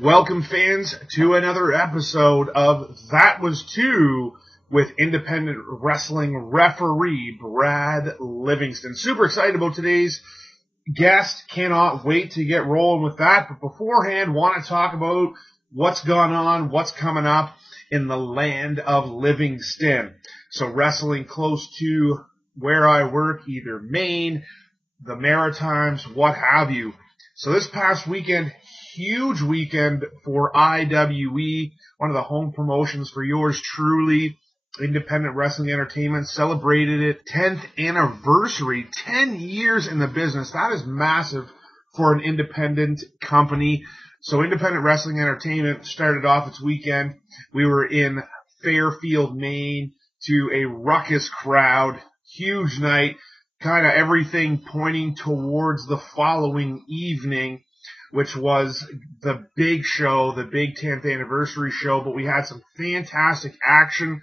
Welcome, fans, to another episode of That Was Two with independent wrestling referee Brad Livingston. Super excited about today's guest. Cannot wait to get rolling with that. But beforehand, want to talk about what's gone on, what's coming up in the land of Livingston. So wrestling close to where I work, either Maine, the Maritimes, what have you. So this past weekend, huge weekend for IWE, one of the home promotions for yours truly, Independent Wrestling Entertainment, celebrated its 10th anniversary, 10 years in the business. That is massive for an independent company. So Independent Wrestling Entertainment started off its weekend. We were in Fairfield, Maine, to a ruckus crowd, huge night, kind of everything pointing towards the following evening, which was the big show, the big 10th anniversary show. But we had some fantastic action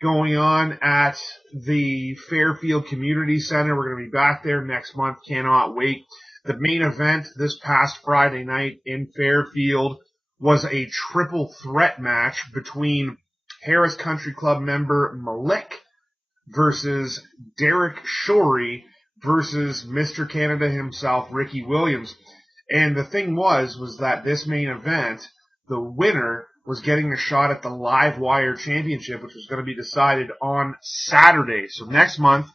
going on at the Fairfield Community Center. We're going to be back there next month. Cannot wait. The main event this past Friday night in Fairfield was a triple threat match between Harris Country Club member Malik versus Derek Shorey versus Mr. Canada himself, Ricky Williams. And the thing was that this main event, the winner was getting a shot at the Live Wire Championship, which was going to be decided on Saturday. So next month,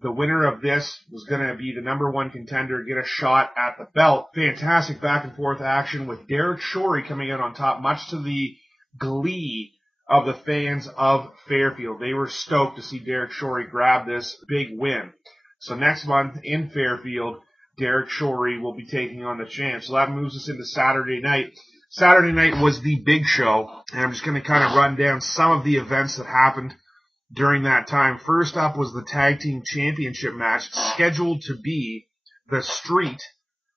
the winner of this was going to be the number one contender, get a shot at the belt. Fantastic back and forth action with Derek Shorey coming out on top, much to the glee of the fans of Fairfield. They were stoked to see Derek Shorey grab this big win. So next month in Fairfield, Derek Shorey will be taking on the champ. So that moves us into Saturday night. Saturday night was the big show, and I'm just going to kind of run down some of the events that happened during that time. First up was the Tag Team Championship match, scheduled to be the Street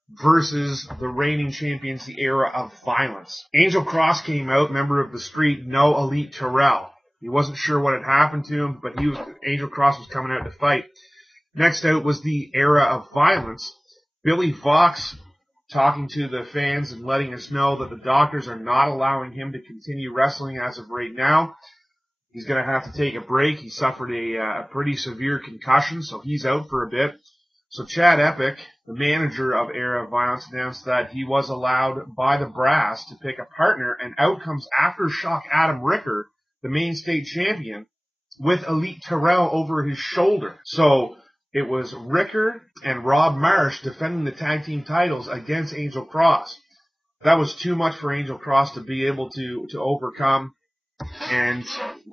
versus the reigning champions, the Era of Violence. Angel Cross came out, member of the Street, no Elite Terrell. He wasn't sure what had happened to him, but Angel Cross was coming out to fight. Next out was the Era of Violence. Billy Fox talking to the fans and letting us know that the doctors are not allowing him to continue wrestling as of right now. He's going to have to take a break. He suffered a pretty severe concussion, so he's out for a bit. So Chad Epic, the manager of Era of Violence, announced that he was allowed by the brass to pick a partner, and out comes Aftershock Adam Ricker, the Maine State champion, with Elite Terrell over his shoulder. So it was Ricker and Rob Marsh defending the tag team titles against Angel Cross. That was too much for Angel Cross to be able to overcome. And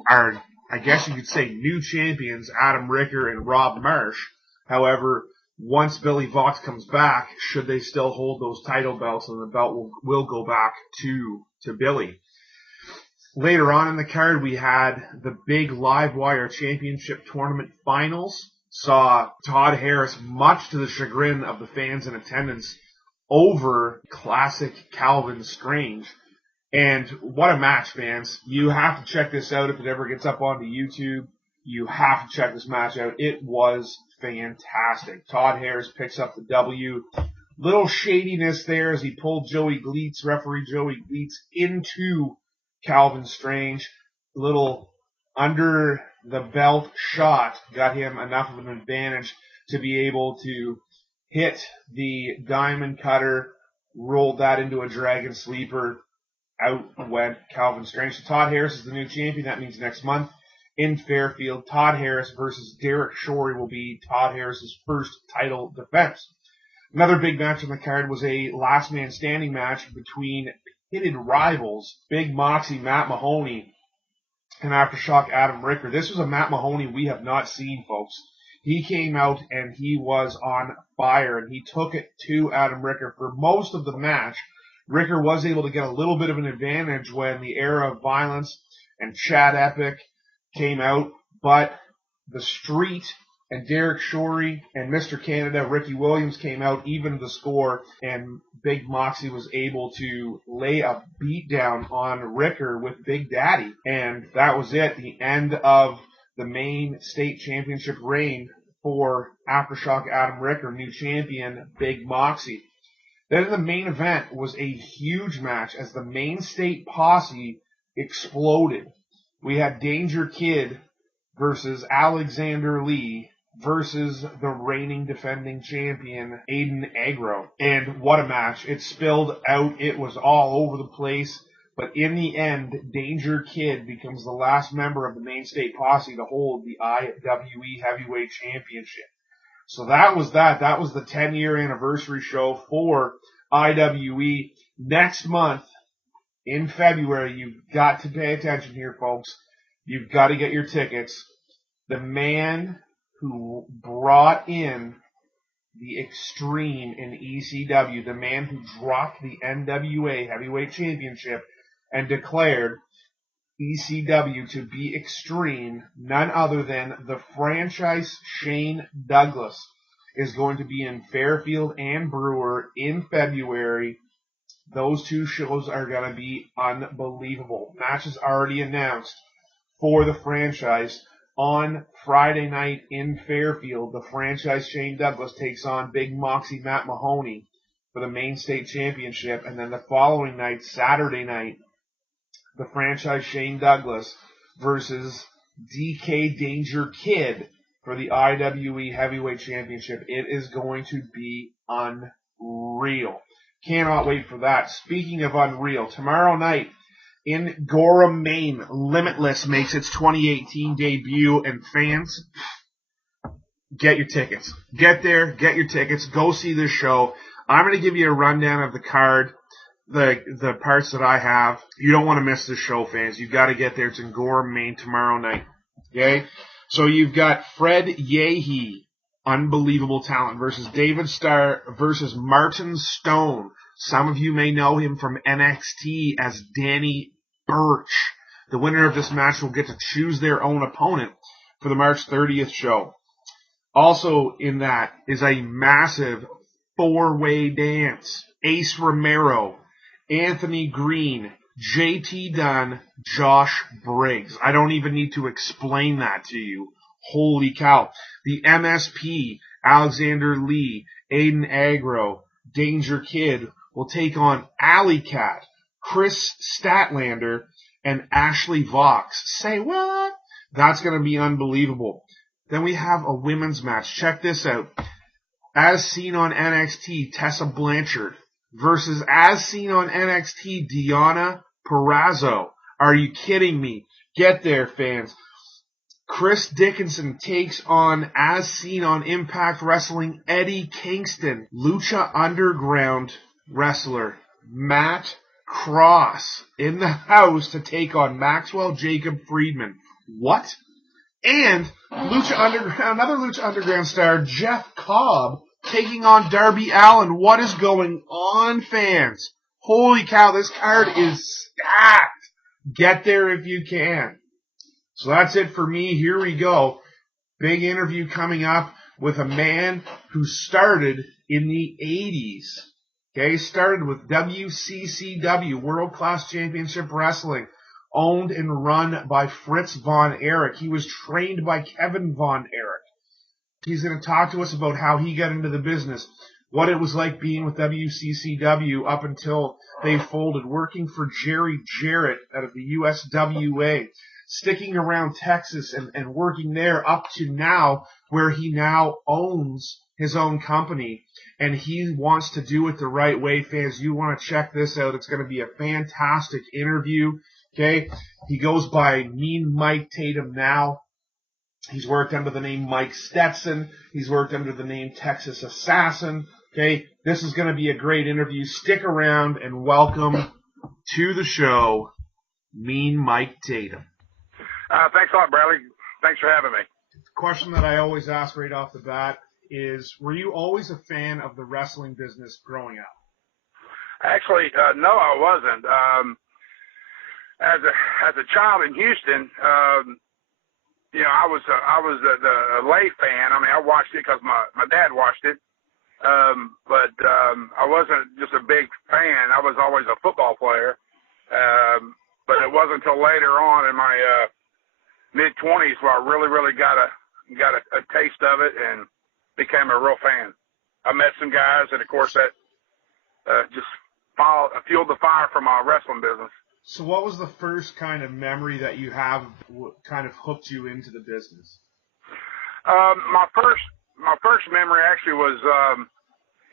our, I guess you could say, new champions, Adam Ricker and Rob Marsh. However, once Billy Fox comes back, should they still hold those title belts, and the belt will go back to Billy. Later on in the card, we had the big Live Wire Championship Tournament Finals. Saw Todd Harris, much to the chagrin of the fans in attendance, over classic Calvin Strange. And what a match, fans. You have to check this out if it ever gets up onto YouTube. You have to check this match out. It was fantastic. Todd Harris picks up the W. Little shadiness there as he pulled referee Joey Gleitz, into Calvin Strange. Little under the belt shot got him enough of an advantage to be able to hit the diamond cutter, rolled that into a dragon sleeper. Out went Calvin Strange. So Todd Harris is the new champion. That means next month in Fairfield, Todd Harris versus Derek Shorey will be Todd Harris's first title defense. Another big match on the card was a last man standing match between pitted rivals, Big Moxie, Matt Mahoney, and Aftershock Adam Ricker. This was a Matt Mahoney we have not seen, folks. He came out and he was on fire, and he took it to Adam Ricker for most of the match. Ricker was able to get a little bit of an advantage when the Era of Violence and Chad Epic came out, but the Street and Derek Shorey and Mr. Canada, Ricky Williams, came out, evened the score, and Big Moxie was able to lay a beat down on Ricker with Big Daddy. And that was it, the end of the Maine State Championship reign for Aftershock Adam Ricker, new champion Big Moxie. Then the main event was a huge match as the main state posse exploded. We had Danger Kid versus Alexander Lee versus the reigning defending champion Aiden Agro. And what a match. It spilled out. It was all over the place. But in the end, Danger Kid becomes the last member of the main state posse to hold the IWE Heavyweight Championship. So that was that. That was the 10-year anniversary show for IWE. Next month, in February, you've got to pay attention here, folks. You've got to get your tickets. The man who brought in the Extreme in ECW, the man who dropped the NWA Heavyweight Championship and declared ECW to be Extreme, none other than the franchise Shane Douglas, is going to be in Fairfield and Brewer in February. Those two shows are going to be unbelievable. Matches already announced for the franchise. On Friday night in Fairfield, the franchise Shane Douglas takes on Big Moxie Matt Mahoney for the main state championship. And then the following night, Saturday night, the franchise Shane Douglas versus DK Danger Kid for the IWE Heavyweight Championship. It is going to be unreal. Cannot wait for that. Speaking of unreal, tomorrow night in Gorham, Maine, Limitless makes its 2018 debut, and fans, get your tickets. Get there, get your tickets, go see this show. I'm going to give you a rundown of the card, the parts that I have. You don't want to miss this show, fans. You've got to get there. It's in Gorham, Maine tomorrow night. Okay? So you've got Fred Yehi, unbelievable talent, versus David Starr versus Martin Stone. Some of you may know him from NXT as Danny Burch. The winner of this match will get to choose their own opponent for the March 30th show. Also in that is a massive four-way dance. Ace Romero, Anthony Green, JT Dunn, Josh Briggs. I don't even need to explain that to you. Holy cow. The MSP, Alexander Lee, Aiden Agro, Danger Kid will take on Alley Cat, Chris Statlander, and Ashley Vox. Say what? That's going to be unbelievable. Then we have a women's match. Check this out. As seen on NXT, Tessa Blanchard versus as seen on NXT, Deonna Purrazzo. Are you kidding me? Get there, fans. Chris Dickinson takes on, as seen on Impact Wrestling, Eddie Kingston. Lucha Underground wrestler Matt Cross in the house to take on Maxwell Jacob Friedman. What? And another Lucha Underground star, Jeff Cobb, taking on Darby Allin. What is going on, fans? Holy cow, this card is stacked. Get there if you can. So that's it for me. Here we go. Big interview coming up with a man who started in the 80s. Okay, started with WCCW, World Class Championship Wrestling, owned and run by Fritz Von Erich. He was trained by Kevin Von Erich. He's going to talk to us about how he got into the business, what it was like being with WCCW up until they folded, working for Jerry Jarrett out of the USWA, sticking around Texas and working there up to now, where he now owns his own company, and he wants to do it the right way, fans. You want to check this out. It's going to be a fantastic interview, okay? He goes by Mean Mike Tatum now. He's worked under the name Mike Stetson. He's worked under the name Texas Assassin, okay? This is going to be a great interview. Stick around and welcome to the show, Mean Mike Tatum. Thanks a lot, Bradley. Thanks for having me. Question that I always ask right off the bat is, were you always a fan of the wrestling business growing up? Actually, no, I wasn't. As a child in Houston, I was the lay fan. I mean, I watched it because my dad watched it, but I wasn't just a big fan. I was always a football player, but it wasn't until later on in my mid-20s where I really got a taste of it and became a real fan. I met some guys, and of course that just fueled the fire for my wrestling business. So what was the first kind of memory that you have what kind of hooked you into the business? My first memory actually was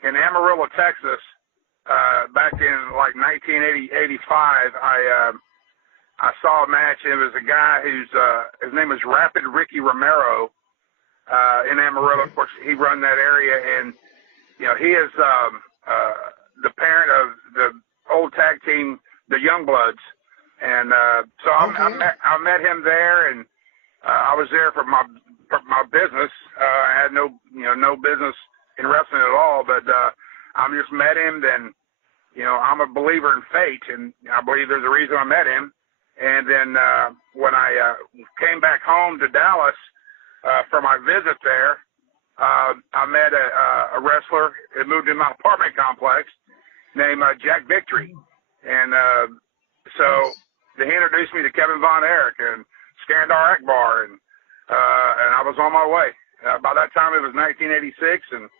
in Amarillo, Texas, back in like 1985. I saw a match. It was a guy his name is Rapid Ricky Romero in Amarillo. Of course, he run that area, and he is the parent of the old tag team, the Youngbloods, and so I met him there, and I was there for my business. I had no business in wrestling at all, but I just met him. Then I'm a believer in fate, and I believe there's a reason I met him. And then when I came back home to Dallas for my visit there, I met a wrestler that moved in my apartment complex named Jack Victory. And so he introduced me to Kevin Von Erich and Skandar Akbar, and I was on my way. By that time, it was 1986 and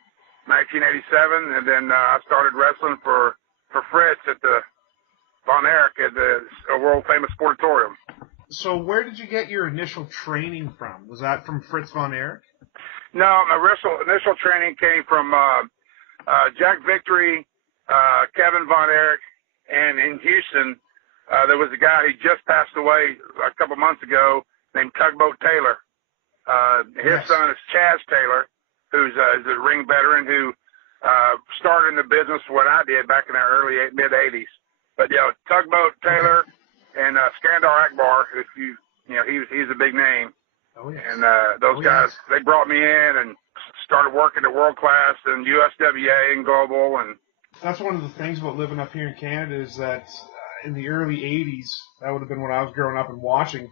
1987, and then I started wrestling for Fritz at the Von Erich at the world-famous Sportatorium. So where did you get your initial training from? Was that from Fritz Von Erich? No, my initial training came from Jack Victory, Kevin Von Erich, and in Houston, there was a guy who just passed away a couple months ago named Tugboat Taylor. His son is Chaz Taylor, who's a ring veteran who started in the business what I did back in the mid-'80s. But Tugboat Taylor and Skandar Akbar, he's a big name. Oh, yes. And those guys, they brought me in and started working at World Class and USWA and Global. And that's one of the things about living up here in Canada is that in the early 80s, that would have been when I was growing up and watching,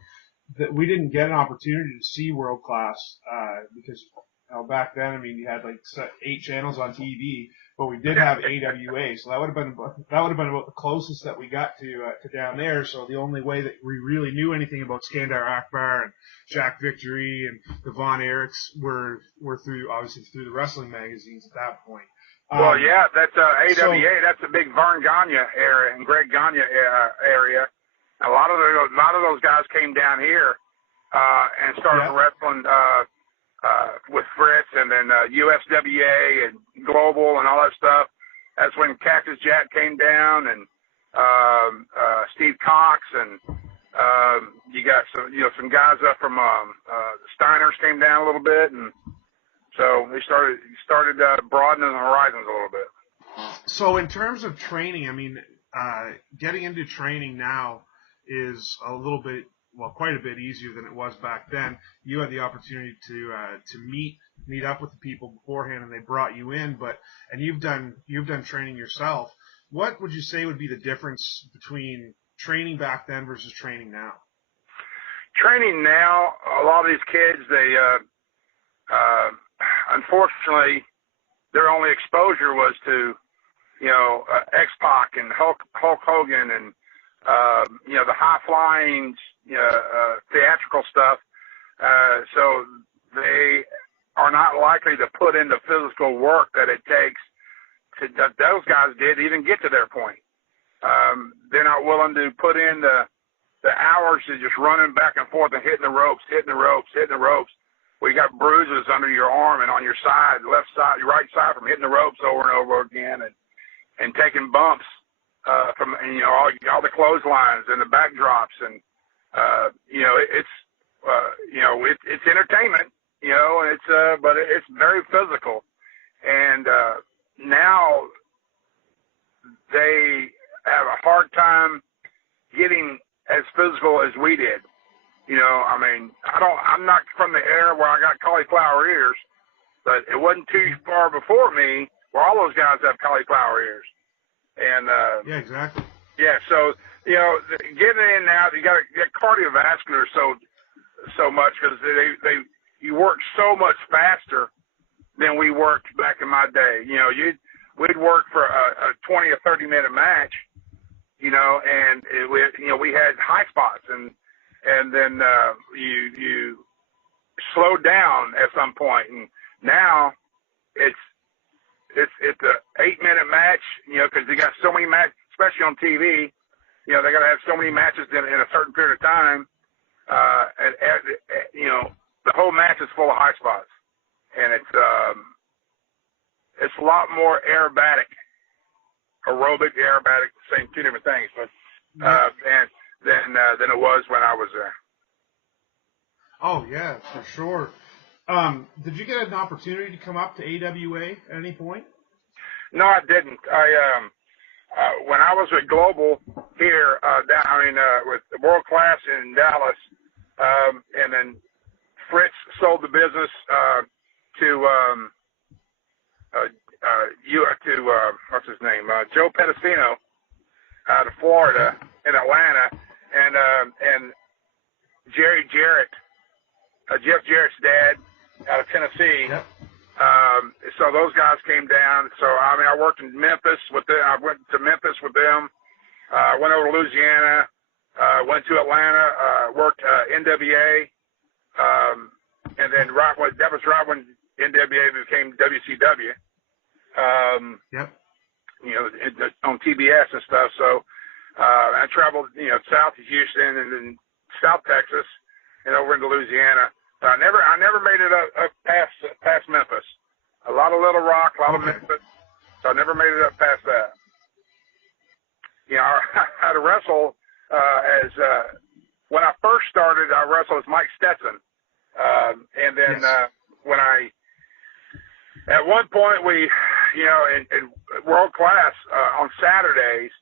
that we didn't get an opportunity to see World Class because back then, I mean, you had like 8 channels on TV, but we did have AWA, so that would have been about the closest that we got to down there. So the only way that we really knew anything about Skandar Akbar and Jack Victory and the Von Erichs were through the wrestling magazines at that point. Well, yeah, that's AWA. That's a big Vern Gagne area and Greg Gagne area. A lot of those guys came down here and started wrestling with Fritz, and then USWA and Global and all that stuff. That's when Cactus Jack came down, and Steve Cox, and you got some guys up from Steiners came down a little bit, and so they started broadening the horizons a little bit. So in terms of training, I mean, getting into training now is quite a bit easier than it was back then. You had the opportunity to meet up with the people beforehand, and they brought you in. And you've done training yourself. What would you say would be the difference between training back then versus training now? Training now, a lot of these kids, they unfortunately, their only exposure was to X-Pac and Hulk Hogan and the high-flying theatrical stuff. So they are not likely to put in the physical work that it takes that those guys did to even get to their point. They're not willing to put in the hours of just running back and forth and hitting the ropes. Well, you got bruises under your arm and on your side, left side, your right side from hitting the ropes over and over again and taking bumps from all the clotheslines and the backdrops, and it's entertainment, and but it's very physical, and now they have a hard time getting as physical as we did. I mean, I'm not from the era where I got cauliflower ears, but it wasn't too far before me where all those guys have cauliflower ears. And yeah, exactly. Yeah, so getting in now, you got to get cardiovascular so much because you work so much faster than we worked back in my day. We'd work for a 20 or 30-minute match, and we had high spots, and then you slowed down at some point, and now it's it's a 8-minute match, because they got so many matches, especially on TV. They got to have so many matches in a certain period of time. The whole match is full of high spots, and it's a lot more aerobatic, same two different things, but than it was when I was there. Oh yeah, for sure. Did you get an opportunity to come up to AWA at any point? No, I didn't. When I was at Global here down with World Class in Dallas, and then Fritz sold the business to what's his name, Joe Pedicino out of Florida in Atlanta, and Jerry Jarrett, Jeff Jarrett's dad out of Tennessee. Yep. So those guys came down. So, I worked in Memphis with them. I went to Memphis with them. Went over to Louisiana. Went to Atlanta. Worked NWA. And then that was right when NWA became WCW. Yep. On TBS and stuff. So, I traveled, south of Houston and then South Texas and over into Louisiana. I never made it up past Memphis. A lot of Little Rock, a lot of Memphis. So I never made it up past that. I had to wrestle when I first started, I wrestled as Mike Stetson. And then at one point we, in World Class on Saturdays,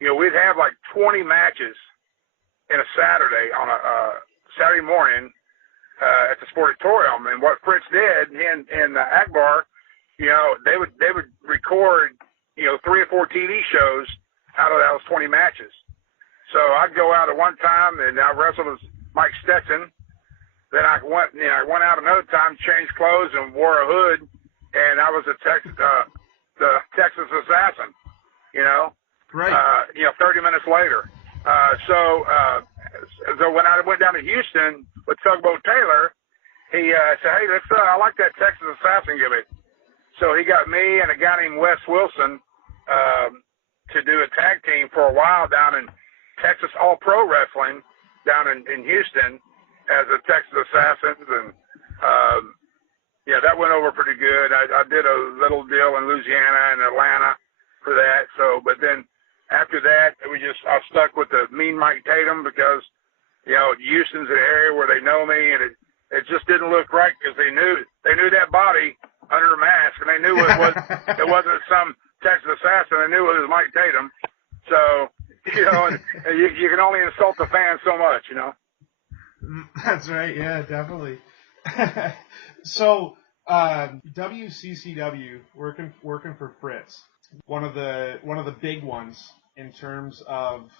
we'd have like 20 matches in a Saturday on a Saturday morning. At the Sportatorium, and what Fritz did in Akbar, they would record 3 or 4 TV shows out of those 20 matches. So I'd go out at one time and I wrestled as Mike Stetson. Then I went out another time, changed clothes and wore a hood, and I was the Texas Assassin. Right. 30 minutes later. So when I went down to Houston with Tugboat Taylor, he said, "Hey, I like that Texas Assassin gimmick." So he got me and a guy named Wes Wilson to do a tag team for a while down in Texas All Pro Wrestling down in Houston as a Texas Assassins, and that went over pretty good. I did a little deal in Louisiana and Atlanta for that. So, but then after that, I stuck with the Mean Mike Tatum because Houston's an area where they know me, and it just didn't look right because they knew that body under the mask, and they knew it wasn't some Texas Assassin. They knew it was Mike Tatum. So and you can only insult the fans so much, That's right. Yeah, definitely. So WCCW working for Fritz, one of the big ones in terms of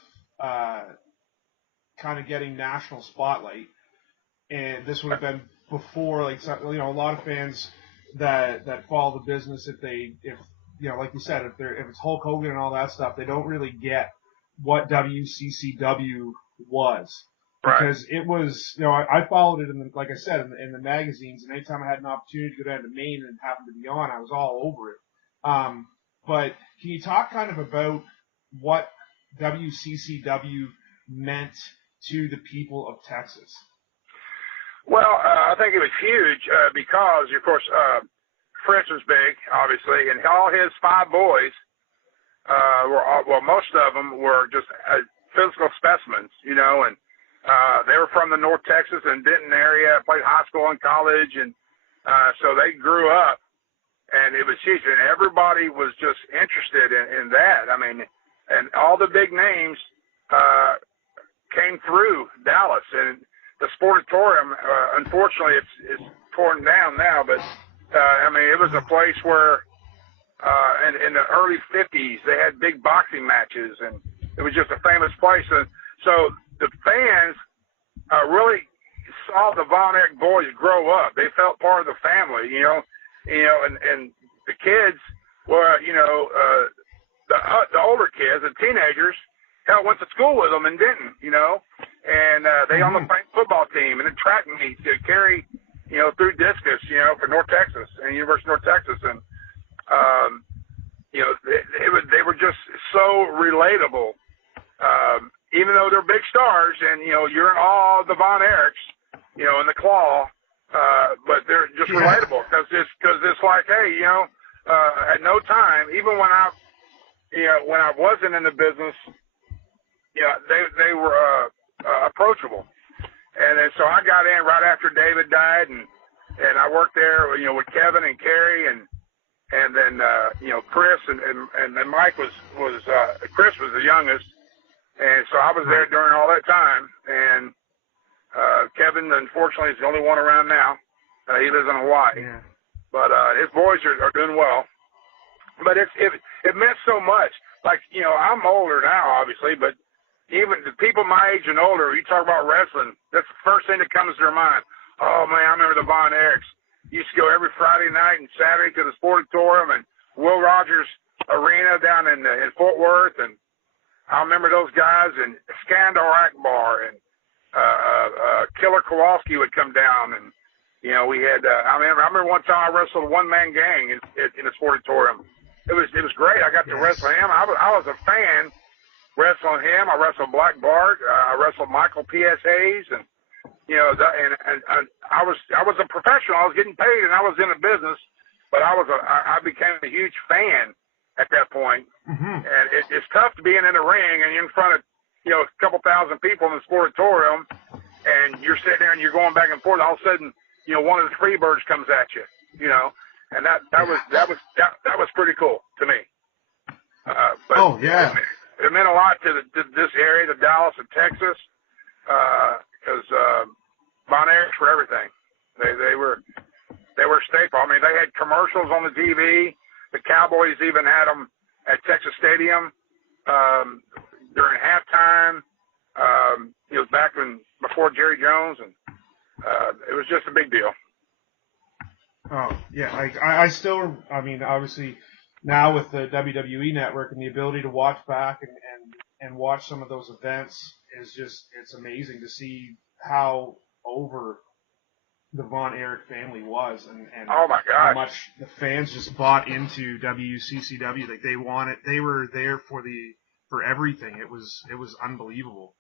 kind of getting national spotlight, and this would have been before, like, a lot of fans that follow the business, if like you said, if it's Hulk Hogan and all that stuff, they don't really get what WCCW was. Right. Because it was, I followed it like I said, in the magazines, and anytime I had an opportunity to go down to Maine and happen to be on, I was all over it. But can you talk kind of about what WCCW meant to the people of Texas? Well, I think it was huge because, of course, Fritz was big, obviously, and all his 5 boys most of them were just physical specimens, and they were from the North Texas and Denton area, played high school and college, and so they grew up, and it was huge, and everybody was just interested in that. I mean, and all the big names came through Dallas, and the Sportatorium, unfortunately, it's torn down now, but it was a place where in the early 50s they had big boxing matches, and it was just a famous place. And so the fans really saw the Von Erich boys grow up. They felt part of the family, and the kids were, the older kids, the teenagers, went to school with them in Denton, and they on the football team and the track meets to carry, through discus, for North Texas and University of North Texas. And They were just so relatable. Even though they're big stars, and you're in awe of the Von Erichs, and the Claw, but they're just relatable because it's like, hey, at no time, even when I wasn't in the business, they were approachable. And then so I got in right after David died, and I worked there, with Kevin and Kerry, and then Chris and Mike was Chris was the youngest, and so I was there during all that time. And Kevin, unfortunately, is the only one around now. He lives in Hawaii, but his boys are doing well. But it meant so much. Like, I'm older now, obviously, but even the people my age and older, you talk about wrestling, that's the first thing that comes to their mind. Oh, man, I remember the Von Erichs. Used to go every Friday night and Saturday to the Sportatorium and Will Rogers Arena down in Fort Worth. And I remember those guys, and Skandar Akbar and Killer Kowalski would come down. And, we had, I remember one time I wrestled a one-man gang in the Sportatorium. It was great. I got to wrestle him. I was a fan wrestling him. I wrestled Black Bart. I wrestled Michael P.S. Hayes. And, and I was a professional. I was getting paid, and I was in the business, but I became a huge fan at that point. Mm-hmm. And it's tough to be in the ring and you're in front of, a couple thousand people in the Sportatorium, and you're sitting there and you're going back and forth. All of a sudden, one of the Freebirds comes at you, and that was pretty cool to me. But it meant a lot to this area, the Dallas and Texas, because Von Erichs were everything. They were a staple. I mean, they had commercials on the TV. The Cowboys even had them at Texas Stadium during halftime. It was back before Jerry Jones, and it was just a big deal. Oh yeah, I still, obviously now with the WWE Network and the ability to watch back and watch some of those events it's amazing to see how over the Von Erich family was, and oh my gosh, how much the fans just bought into WCCW. Like they were there for everything. It was unbelievable.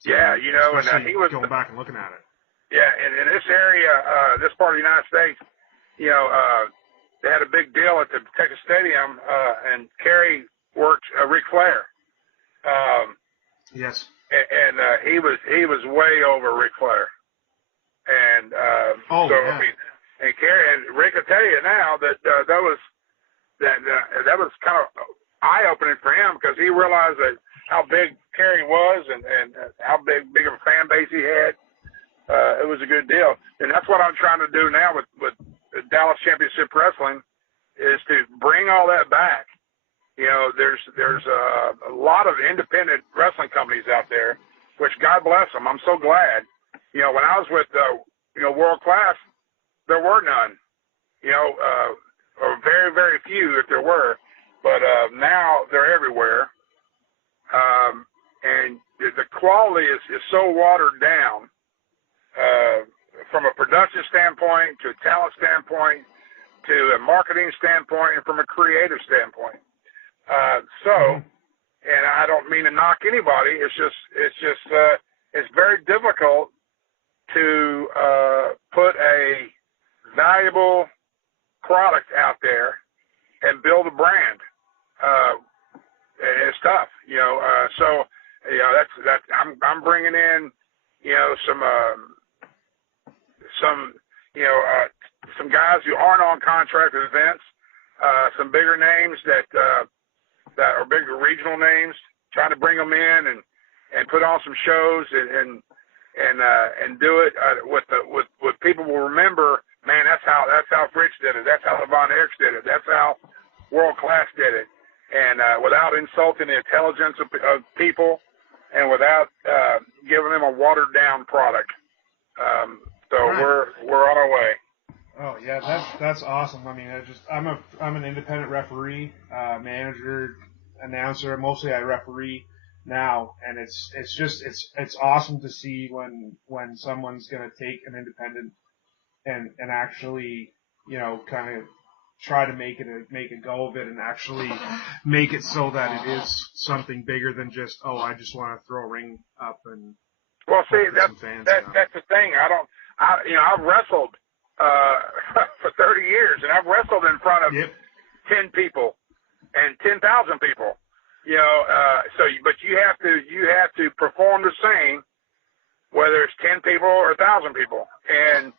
So, and he was going back and looking at it. Yeah, and in this area, this part of the United States, they had a big deal at the Texas Stadium, and Kerry worked Ric Flair. Yes. And he was way over Ric Flair. And and Kerry and Rick will tell you now that that was kind of eye-opening for him, because he realized that how big Kerry was and how big of a fan base he had. It was a good deal, and that's what I'm trying to do now with Dallas Championship Wrestling, is to bring all that back. There's a lot of independent wrestling companies out there, which God bless them. I'm so glad. When I was with World Class, there were none. Or very, very few if there were. But now they're everywhere. And the quality is so watered down, from a production standpoint, to a talent standpoint, to a marketing standpoint, and from a creative standpoint. And I don't mean to knock anybody. It's very difficult to put a valuable product out there and build a brand. It's tough, I'm bringing in, some guys who aren't on contract with events, some bigger names that are bigger regional names, trying to bring them in and put on some shows and do it with people will remember. Man, that's how Fritz did it. That's how the Von Erichs did it. That's how World Class did it. And without insulting the intelligence of people, and without giving them a watered down product. We're on our way. Oh yeah, that's awesome. I mean, I'm an independent referee, manager, announcer. Mostly I referee now, and it's awesome to see when someone's gonna take an independent and actually kind of try to make a go of it and actually make it so that it is something bigger than just, oh, I just want to throw a ring up and. Well, see, that's the thing. I've wrestled for 30 years, and I've wrestled in front of 10 people and 10,000 people. But you have to perform the same, whether it's 10 people or 1,000 people, and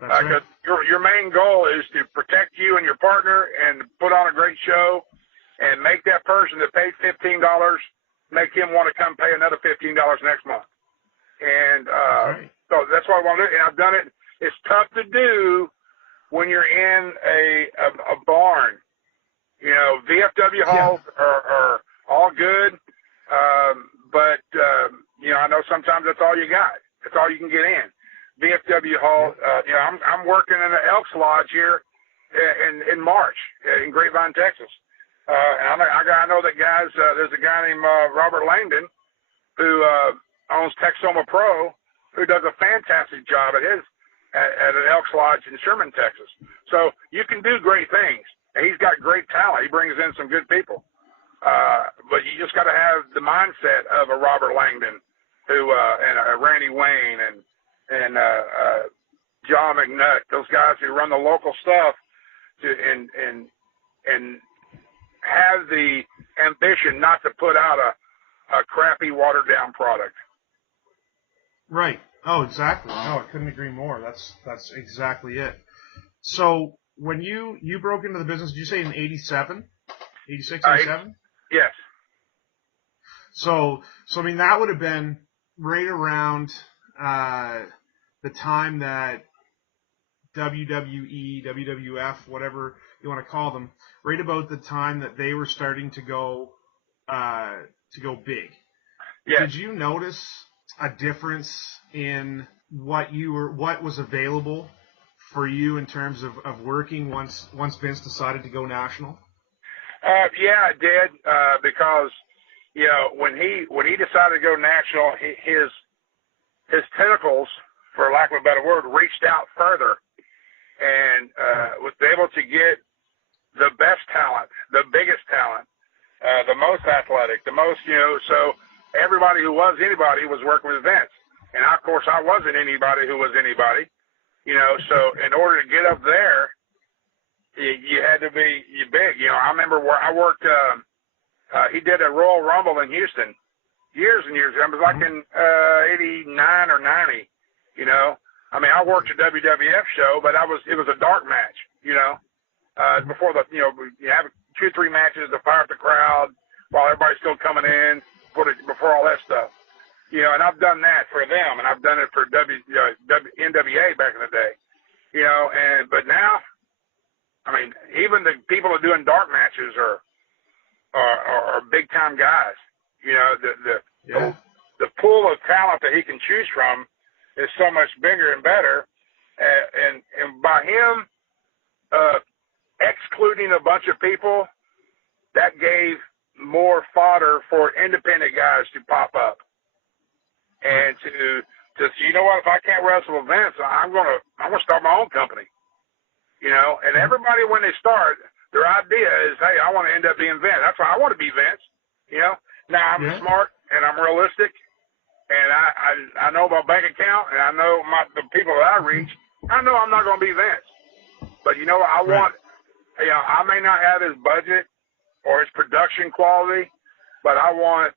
because your main goal is to protect you and your partner and put on a great show and make that person that paid $15 make him want to come pay another $15 next month. And so that's what I want to do. And I've done it. It's tough to do when you're in a barn. VFW halls are all good, but I know sometimes that's all you got. That's all you can get in. VFW hall. I'm working in an Elks Lodge here in March in Grapevine, Texas. And I know that guys. There's a guy named Robert Langdon who owns Texoma Pro, who does a fantastic job at an Elks Lodge in Sherman, Texas. So you can do great things. And he's got great talent. He brings in some good people. But you just got to have the mindset of a Robert Langdon, and a Randy Wayne and John McNutt, those guys who run the local stuff, and have the ambition not to put out a crappy, watered down product. Right. Oh, exactly. No, I couldn't agree more. That's exactly it. So when you broke into the business, did you say in 87? 86, 87? Yes. So I mean, that would have been right around the time that WWE, WWF, whatever you want to call them, right about the time that they were starting to go big. Yes. Did you notice a difference in what was available for you in terms of working once Vince decided to go national? Yeah, I did, because when he decided to go national, his tentacles, for lack of a better word, reached out further, and was able to get the best talent, the biggest talent, the most athletic, the most, so everybody who was anybody was working with Vince. And of course I wasn't anybody who was anybody, so in order to get up there, you had to be big. I remember where I worked, he did a Royal Rumble in Houston years and years. It was like in 89 or 90, I mean, I worked a WWF show, but it was a dark match, before you have 2-3 matches to fire up the crowd while everybody's still coming in, before all that stuff. And I've done that for them, and I've done it for NWA back in the day, but now, I mean, even the people who are doing dark matches are big time guys. The pool of talent that he can choose from is so much bigger and better, and by him excluding a bunch of people, that gave more fodder for independent guys to pop up. And to if I can't wrestle with Vince, I'm gonna start my own company. And everybody when they start, their idea is, hey, I want to end up being Vince. That's why I want to be Vince. Now I'm smart and I'm realistic, and I know my bank account, and I know the people that I reach. I know I'm not going to be Vince, but I want. I may not have his budget or his production quality, but I want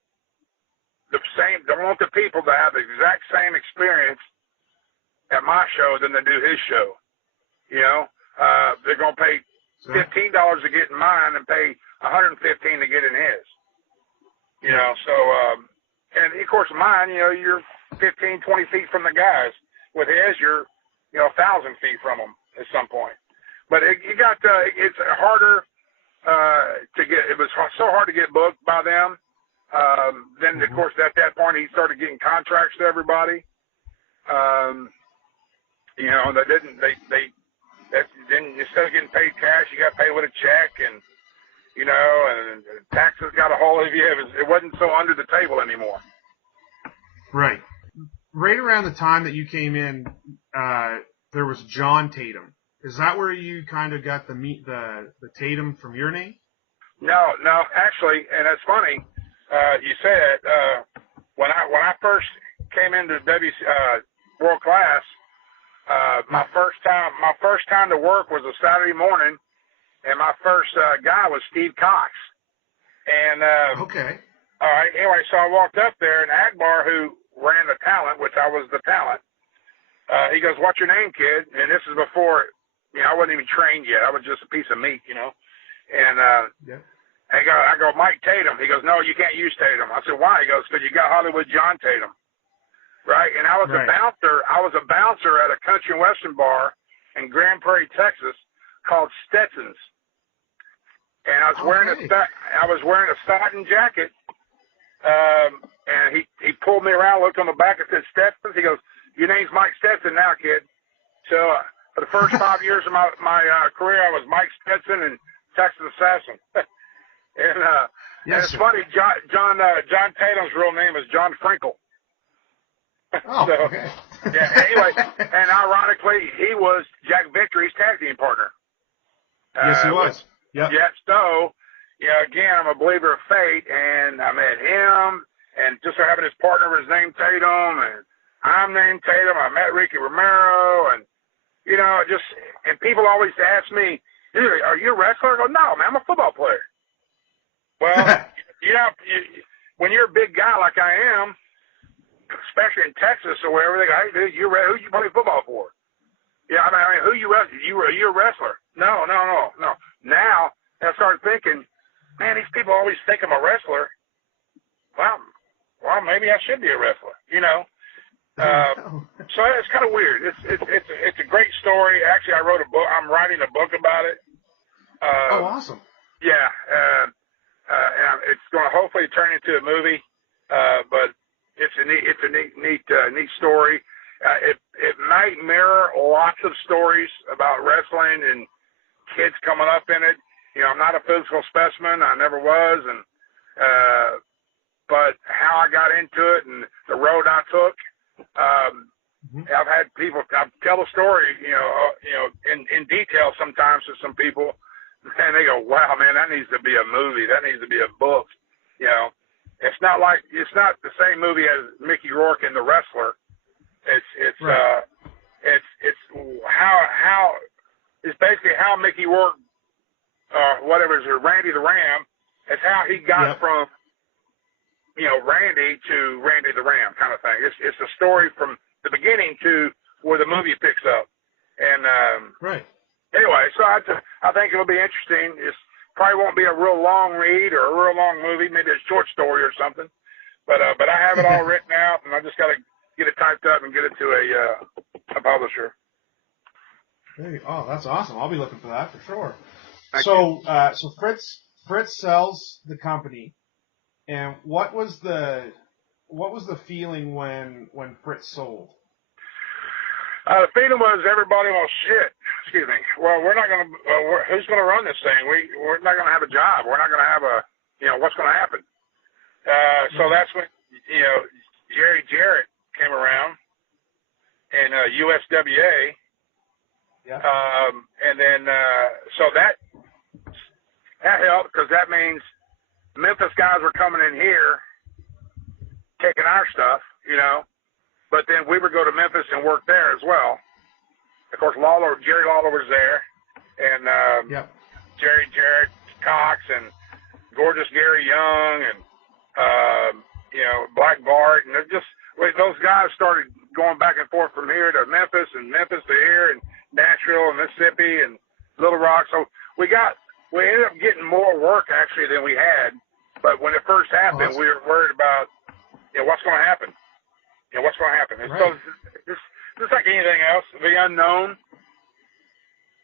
the people to have the exact same experience at my show than they do his show. They're going to pay $15 to get in mine and pay $115 to get in his. So, and of course mine, you're 15, 20 feet from the guys. With his, you're, 1,000 feet from them at some point. But it's harder to get, it was so hard to get booked by them. Then of course at that point he started getting contracts to everybody. Then instead of getting paid cash, you got paid with a check, and and taxes got a hold of you. It wasn't so under the table anymore. Right. Right around the time that you came in, there was John Tatum. Is that where you kind of got the Tatum from your name? No, actually, and it's funny. You said when I first came into world class, my first time to work was a Saturday morning, and my first guy was Steve Cox. And okay. All right. Anyway, so I walked up there, and Akbar, who ran the talent, which I was the talent, he goes, "What's your name, kid?" And this is before, I wasn't even trained yet. I was just a piece of meat, And Yeah. I go, "Mike Tatum." He goes, "No, you can't use Tatum." I said, "Why?" He goes, "Because you got Hollywood John Tatum." Right? And I was a bouncer. I was a bouncer at a country and western bar in Grand Prairie, Texas, called Stetson's. And I was wearing a satin jacket. And he pulled me around, looked on the back, and said, "Stetson's." He goes, "Your name's Mike Stetson now, kid." So for the first 5 years of my career, I was Mike Stetson and Texas Assassin. And it's funny, John Tatum's real name is John Frankel. Oh, so, okay. Yeah. Anyway, and ironically, he was Jack Victory's tag team partner. Yes, he was. Yep. Yeah. So, again, I'm a believer of fate, and I met him, and just so having his partner was named Tatum, and I'm named Tatum. I met Ricky Romero, and and people always ask me, "Dude, are you a wrestler?" I go, "No, man, I'm a football player." Well, when you're a big guy like I am, especially in Texas or wherever, they go, "Hey, dude, who you play football for?" Yeah, I mean, who you wrestle? You a wrestler? No. Now I started thinking, man, these people always think I'm a wrestler. Well, maybe I should be a wrestler, So it's kind of weird. It's a great story. Actually, I wrote a book. I'm writing a book about it. Awesome. Yeah, and it's going to hopefully turn into a movie. But it's a neat story. It might mirror lots of stories about wrestling and kids coming up in it. I'm not a physical specimen. I never was, and but how I got into it and the road I took. I've had people tell the story, in detail sometimes to some people, and they go, "Wow, man, that needs to be a movie. That needs to be a book." It's not the same movie as Mickey Rourke and The Wrestler. It's basically how Mickey Rourke, Randy the Ram, it's how he got from Randy to Randy the Ram kind of thing. It's a story from the beginning to where the movie picks up. And anyway, so I think it'll be interesting. It probably won't be a real long read or a real long movie, maybe a short story or something. But I have it all written out, and I just got to get it typed up and get it to a publisher. Hey, oh, that's awesome! I'll be looking for that for sure. So Fritz sells the company, and what was the feeling when Fritz sold? The feeling was everybody, well, shit. Excuse me. Well, we're not going to. Who's going to run this thing? We're not going to have a job. We're not going to have what's going to happen? So that's when Jerry Jarrett came around and USWA. Yeah. And then so that helped because that means Memphis guys were coming in here taking our stuff, but then we would go to Memphis and work there as well. Of course, Jerry Lawler was there, and Jerry Jarrett, Cox, and Gorgeous Gary Young, and Black Bart, and those guys started going back and forth from here to Memphis, and Memphis to here, and Nashville, and Mississippi, and Little Rock. So we ended up getting more work actually than we had. But when it first happened, we were worried about what's going to happen. What's going to happen? And so it's just like anything else, the unknown.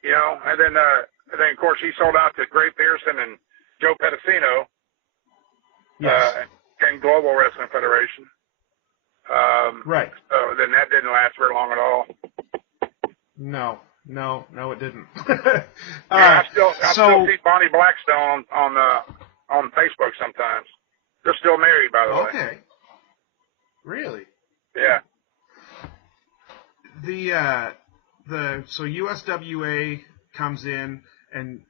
And then of course he sold out to Gray Pearson and Joe Pedicino. And Global Wrestling Federation. So then that didn't last very long at all. No, it didn't. I still see Bonnie Blackstone on Facebook sometimes. They're still married, by the way. Okay. Really? Yeah. so USWA comes in, and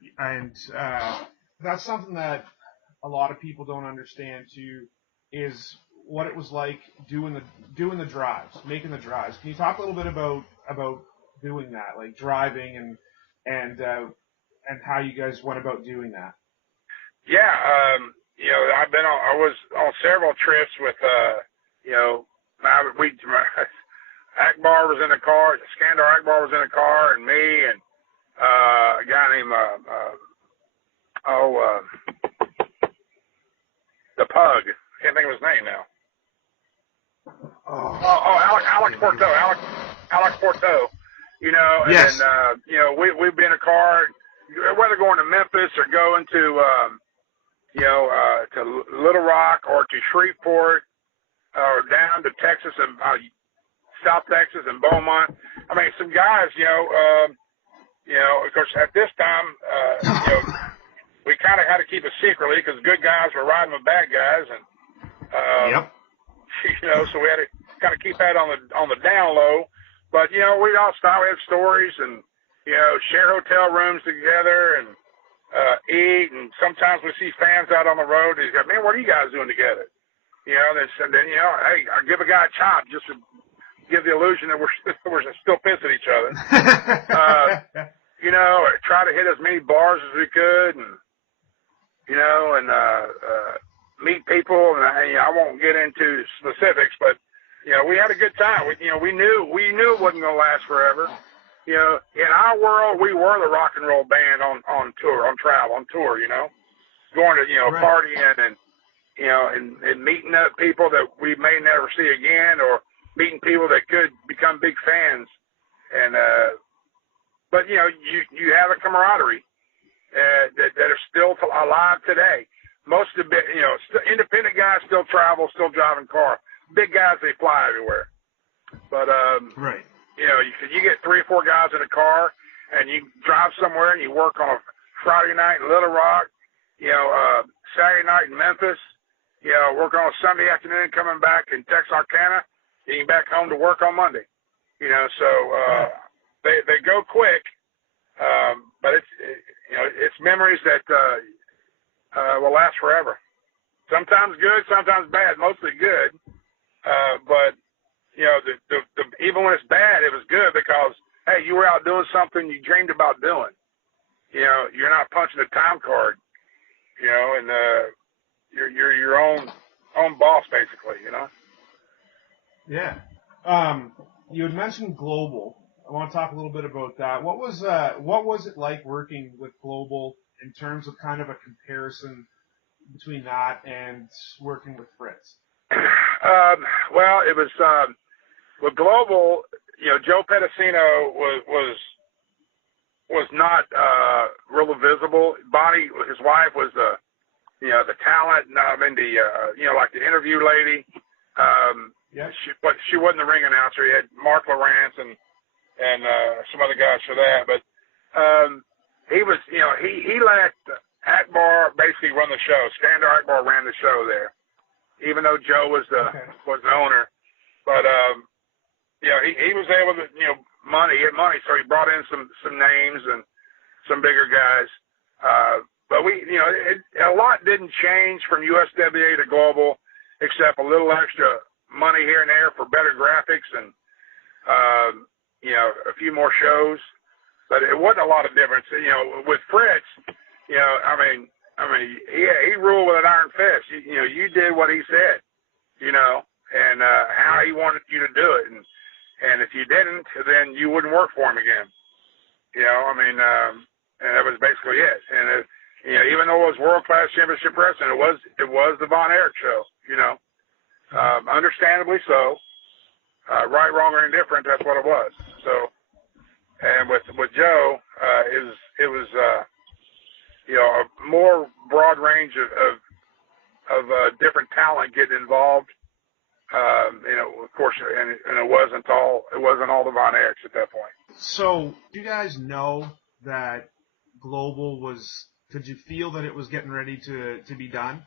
that's something that a lot of people don't understand too, is what it was like doing the drives, making the drives. Can you talk a little bit about doing that, like driving and how you guys went about doing that? Yeah, I was on several trips with, Akbar was in the car, Skandar Akbar was in the car, and me, and a guy named, the Pug. I can't think of his name now. Alex Porto. Alex Porto. Yes. And we'd be in a car, whether going to Memphis or going to, to Little Rock or to Shreveport or down to Texas and South Texas and Beaumont. I mean, some guys, of course, at this time, we kind of had to keep it secretly because good guys were riding with bad guys, and Yep. So we had to kind of keep that on the down low. But we'd all stop, we had stories, and share hotel rooms together, and eat, and sometimes we see fans out on the road. He's like, man, what are you guys doing together? And then hey, I'll give a guy a chop just to give the illusion that we're still pissing each other. Try to hit as many bars as we could, and meet people. And I won't get into specifics, but we had a good time. We knew it wasn't going to last forever. In our world, we were the rock and roll band on tour, on tour. Going to Right. partying and meeting up people that we may never see again, or meeting people that could become big fans. And but you have a camaraderie that are still alive today. Most of the independent guys still travel, still driving car. Big guys, they fly everywhere. But Right. You get 3 or 4 guys in a car, and you drive somewhere, and you work on a Friday night in Little Rock, Saturday night in Memphis, work on a Sunday afternoon, coming back in Texarkana, getting back home to work on Monday. So they go quick, but it's memories that will last forever. Sometimes good, sometimes bad, mostly good, but. Even when it's bad, it was good because, hey, you were out doing something you dreamed about doing. You're not punching a time card, and you're your own boss, basically, Yeah. You had mentioned Global. I want to talk a little bit about that. What was it like working with Global in terms of kind of a comparison between that and working with Fritz? Well, it was with Global. Joe Pedicino was not really visible. Bonnie, his wife, was the talent. Like the interview lady. Yeah. She wasn't the ring announcer. You had Mark Lawrence and some other guys for that. But he was, he let Akbar basically run the show. Skandar Akbar ran the show there, even though Joe was the owner. But he was able to, he had money, so he brought in some names and some bigger guys. But a lot didn't change from USWA to Global, except a little extra money here and there for better graphics and a few more shows. But it wasn't a lot of difference. With Fritz, he ruled with an iron fist. You did what he said, and how he wanted you to do it. And if you didn't, then you wouldn't work for him again. And that was basically it. And even though it was World Class Championship Wrestling, it was the Von Erich show. Understandably so. Right, wrong, or indifferent, that's what it was. So, and with Joe, it was a more broad range of different talent getting involved. Of course, and it wasn't all the Von Erichs at that point. So, do you guys know that Global was? Did you feel that it was getting ready to be done?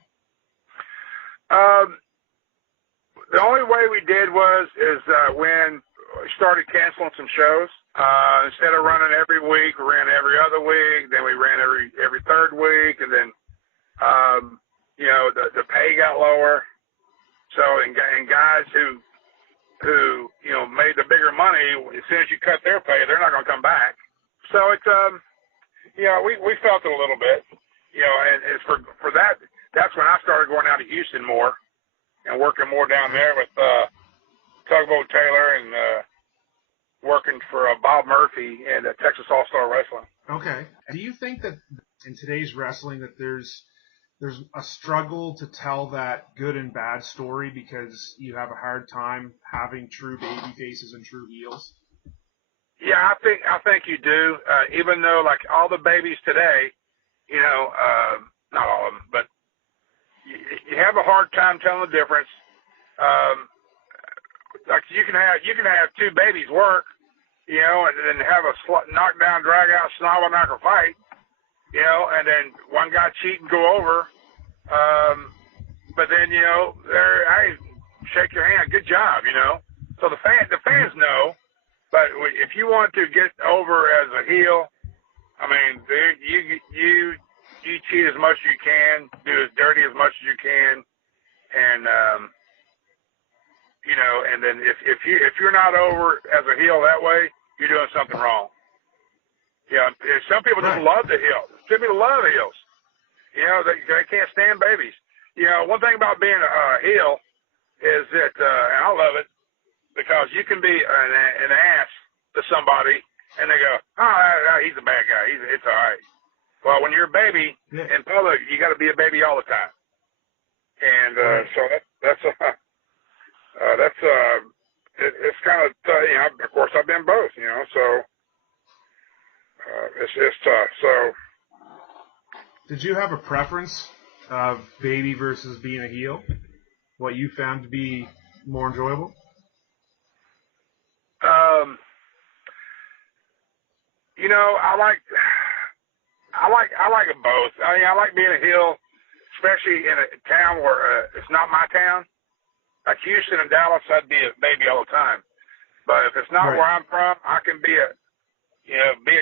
The only way we did is when we started canceling some shows. Instead of running every week, we ran every other week. Then we ran every third week, and then the pay got lower. So and guys who made the bigger money, as soon as you cut their pay, they're not going to come back. So it's we felt it a little bit, and it's for that. That's when I started going out to Houston more and working more down there with Tugboat Taylor and working for Bob Murphy and Texas All-Star Wrestling. Okay. Do you think that in today's wrestling that there's a struggle to tell that good and bad story because you have a hard time having true baby faces and true heels? Yeah, I think you do. Even though like all the babies today, not all of them, but you have a hard time telling the difference. Like you can have two babies work, and then have a knockdown, drag out, snobble knocker fight, and then one guy cheat and go over. But then hey, shake your hand, good job, So the fans know. But if you want to get over as a heel, I mean, you cheat as much as you can, do as dirty as much as you can, and and then if you're not over as a heel that way, you're doing something wrong. Yeah, some people just love the heel. Some people love heels. They can't stand babies. One thing about being a heel is that, and I love it, because you can be an ass to somebody, and they go, oh, he's a bad guy. It's all right. Well, when you're a baby in public, you got to be a baby all the time. And so it's kind of, of course, I've been both, so it's tough. So. Did you have a preference of baby versus being a heel? What you found to be more enjoyable? I like it both. I mean, I like being a heel, especially in a town where it's not my town. Like Houston and Dallas, I'd be a baby all the time. But if it's not where I'm from, I can be a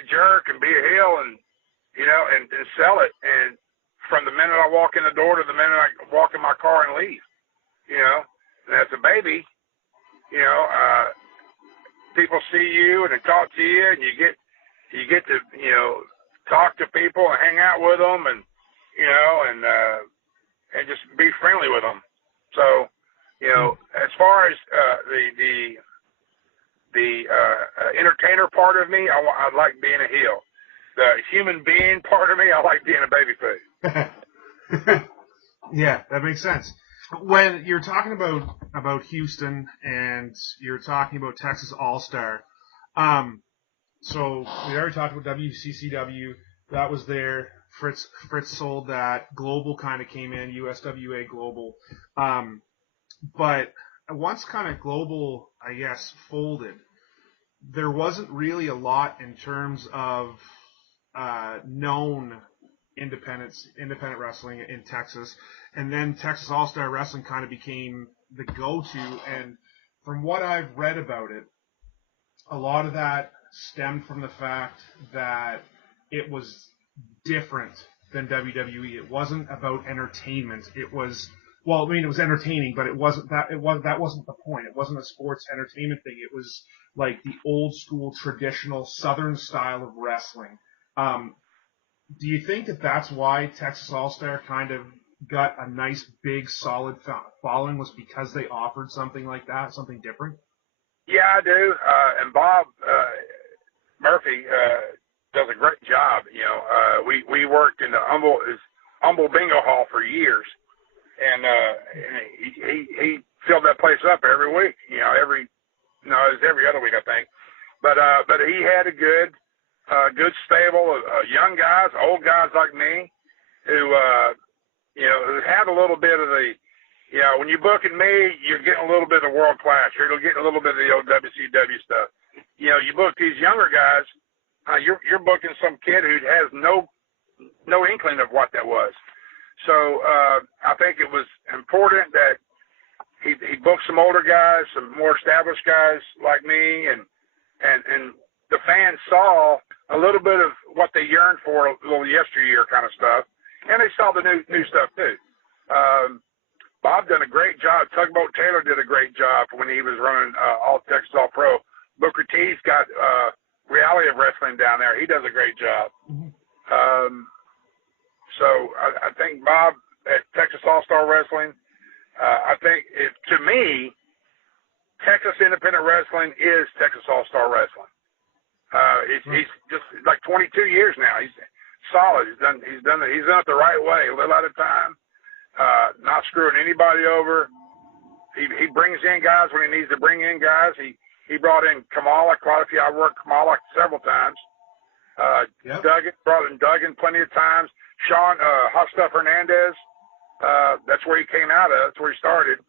jerk and be a heel and sell it. And from the minute I walk in the door to the minute I walk in my car and leave, and as a baby, people see you and they talk to you, and you get to talk to people and hang out with them, and and just be friendly with them. So as far as the entertainer part of me, I like being a heel. The human being part of me, I like being a babyface. Yeah, that makes sense. When you're talking about Houston and you're talking about Texas All-Star, so we already talked about WCCW. That was there. Fritz sold that. Global kind of came in, USWA Global. But once kind of Global, I guess, folded, there wasn't really a lot in terms of known independent wrestling in Texas. And then Texas All-Star Wrestling kind of became the go-to. And from what I've read about it, a lot of that stemmed from the fact that it was different than WWE. It wasn't about entertainment. It was, well, I mean, it was entertaining, but that wasn't the point. It wasn't a sports entertainment thing. It was like the old school traditional Southern style of wrestling. Do you think that that's why Texas All-Star kind of got a nice, big, solid following, was because they offered something like that, something different? Yeah, I do. And Bob Murphy does a great job. We worked in the Humble Bingo Hall for years, and he filled that place up every week. It was every other week, I think. But he had a good stable of young guys, old guys like me, who had a little bit of the, when you're booking me, you're getting a little bit of world class. You're getting a little bit of the old WCW stuff. You book these younger guys, you're booking some kid who has no inkling of what that was. So I think it was important that he booked some older guys, some more established guys like me, and the fans saw a little bit of what they yearned for, a little yesteryear kind of stuff, and they saw the new stuff too. Bob done a great job. Tugboat Taylor did a great job when he was running All Texas All Pro. Booker T's got Reality of Wrestling down there. He does a great job. So I think Bob at Texas All Star Wrestling. I think to me, Texas Independent Wrestling is Texas All Star Wrestling. He's just like 22 years now. He's solid. He's done it the right way, a little at a time. Not screwing anybody over. He brings in guys when he needs to bring in guys. He brought in Kamala quite a few. I worked Kamala several times. Brought in Duggan plenty of times. Sean Hot Stuff Hernandez. That's where he came out of. That's where he started.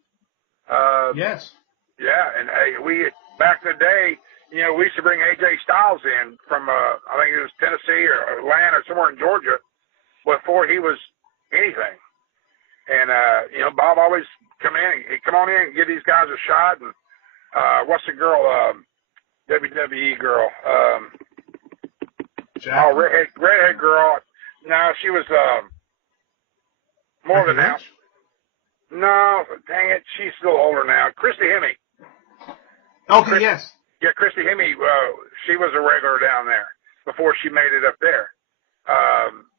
Yes. Yeah, and we back in the day, we used to bring AJ Styles in from I think it was Tennessee or Atlanta or somewhere in Georgia before he was anything. And Bob always come on in and give these guys a shot. And what's the girl, WWE girl? Redhead girl. No, she was more than now. No, dang it, she's still older now. Christy Hemme. Okay, yes. Yeah, Christy Hemme. She was a regular down there before she made it up there.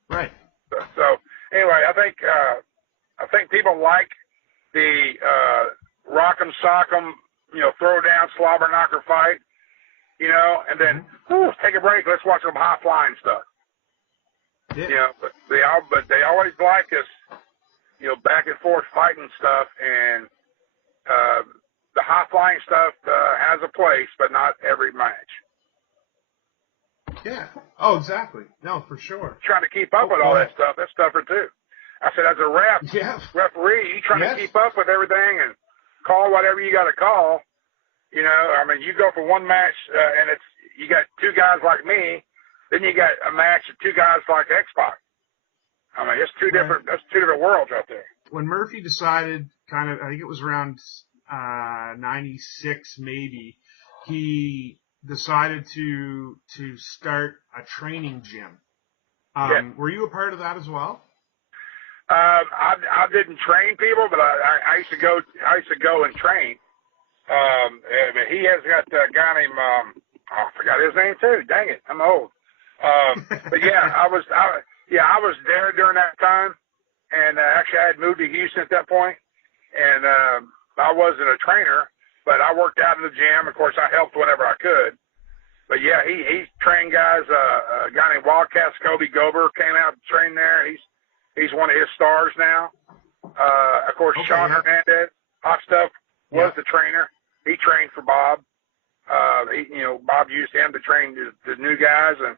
Right. So anyway, I think people like the rock'em sock'em, throw down slobber knocker fight, and then take a break. Let's watch some high flying stuff. Yeah. But they always like us, back and forth fighting stuff, and the high flying stuff has a place, but not every match. Yeah. Oh, exactly. No, for sure. Trying to keep up with all that stuff. That's tougher too. I said, as a referee, you trying to keep up with everything and call whatever you got to call. You go for one match and you got two guys like me, then you got a match of two guys like X-Pac. It's that's two different worlds out there. When Murphy decided, I think it was around 96 maybe, he decided to start a training gym. Were you a part of that as well? I didn't train people, but I used to go. I used to go and train. He has got a guy named I forgot his name too. Dang it, I'm old. But yeah, I was there during that time, and actually I had moved to Houston at that point, and I wasn't a trainer, but I worked out in the gym. Of course, I helped whenever I could. But yeah, he trained guys. A guy named Wildcat Scobie Gober came out and trained there. He's one of his stars now. Of course, okay, Sean Hernandez, Hot Stuff, was the trainer. He trained for Bob. Bob used him to train the new guys and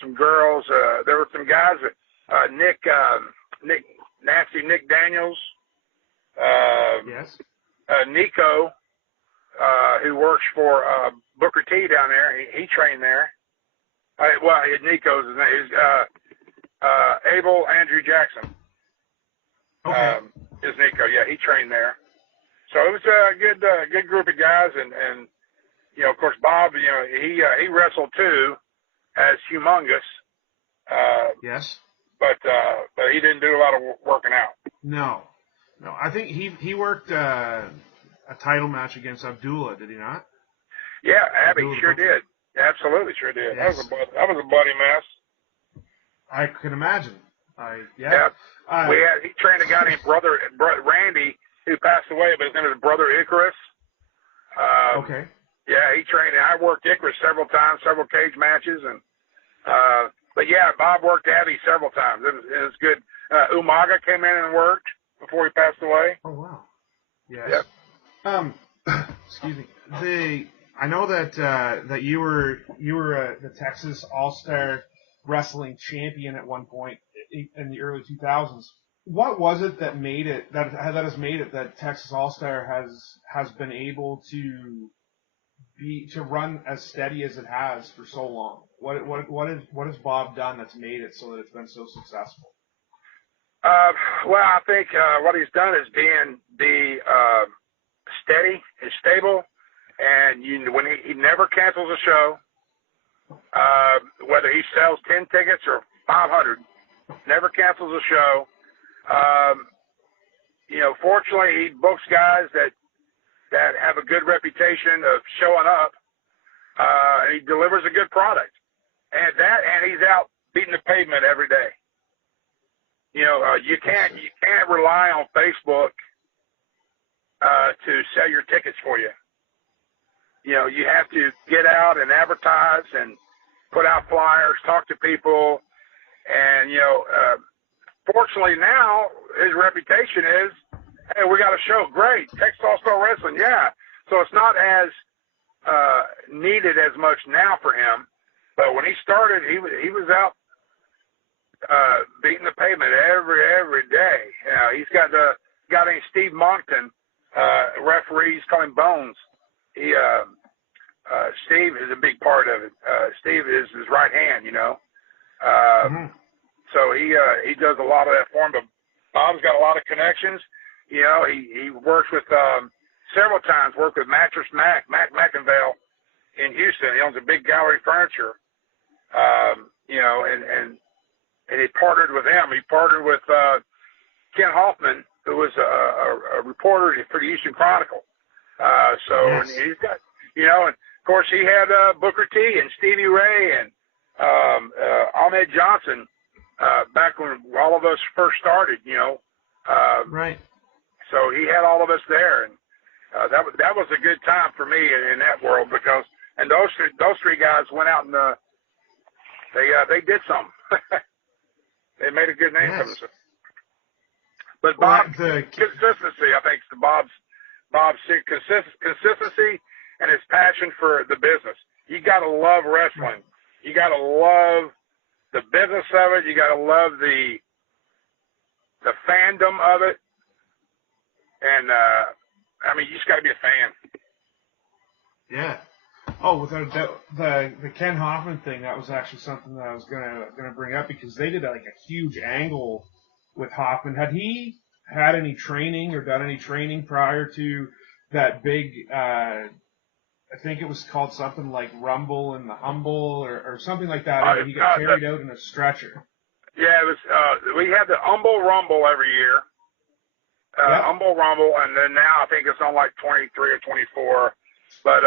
some girls. There were some guys, Nick Daniels, Nico, who works for Booker T down there. He trained there. Nico's his name is Abel Andrew Jackson. Okay. Is Nico? Yeah, he trained there. So it was a good group of guys, and of course Bob, he wrestled too, as Humongous. Yes. But he didn't do a lot of working out. No. I think he worked a title match against Abdullah, did he not? Yeah, Abby sure did. Absolutely, sure did. Yes. That was a bloody mess. I can imagine. He trained a guy named Brother Randy, who passed away, but his name is Brother Icarus. Okay. Yeah, he trained. I worked Icarus several times, several cage matches, and but yeah, Bob worked Abby several times. It was good. Umaga came in and worked before he passed away. Oh wow. Yes. Yep. Excuse me. I know that you were the Texas All-Star Wrestling champion at one point in the early 2000s. What was it that made it that Texas All-Star has been able to run as steady as it has for so long? What has Bob done that's made it so that it's been so successful? Well, I think what he's done is being steady and stable, and when he never cancels a show. Whether he sells 10 tickets or 500, never cancels a show. Fortunately, he books guys that have a good reputation of showing up. He delivers a good product, and he's out beating the pavement every day. You can't rely on Facebook to sell your tickets for you. You have to get out and advertise and put out flyers, talk to people, and fortunately now his reputation is, hey, we got a show, great, Texas All-Star Wrestling, yeah. So it's not as needed as much now for him, but when he started, he was out beating the pavement every day. He's got a guy named Steve Monckton, referees call him Bones. Steve is a big part of it. Steve is his right hand, So he does a lot of that for him. But Bob's got a lot of connections. He works with several times. Worked with Mattress Mac McInvale in Houston. He owns a big gallery furniture. And he partnered with him. He partnered with Ken Hoffman, who was a reporter for the Houston Chronicle. And he's got, and of course he had Booker T and Stevie Ray and Ahmed Johnson back when all of us first started, Right. So he had all of us there, and that was a good time for me in that world because those three guys went out and they did something. They made a good name for themselves. But Bob's consistency, I think, is Bob's consistency and his passion for the business. You got to love wrestling. You got to love the business of it. You got to love the fandom of it. And you just got to be a fan. Yeah. Oh, without a doubt, the Ken Hoffman thing, that was actually something that I was gonna bring up because they did like a huge angle with Hoffman. Had he had any training or done any training prior to that big? I think it was called something like Rumble in the Humble or something like that. And he got carried out in a stretcher. Yeah, it was. We had the Humble Rumble every year. Humble Rumble, and then now I think it's on like 23 or 24. But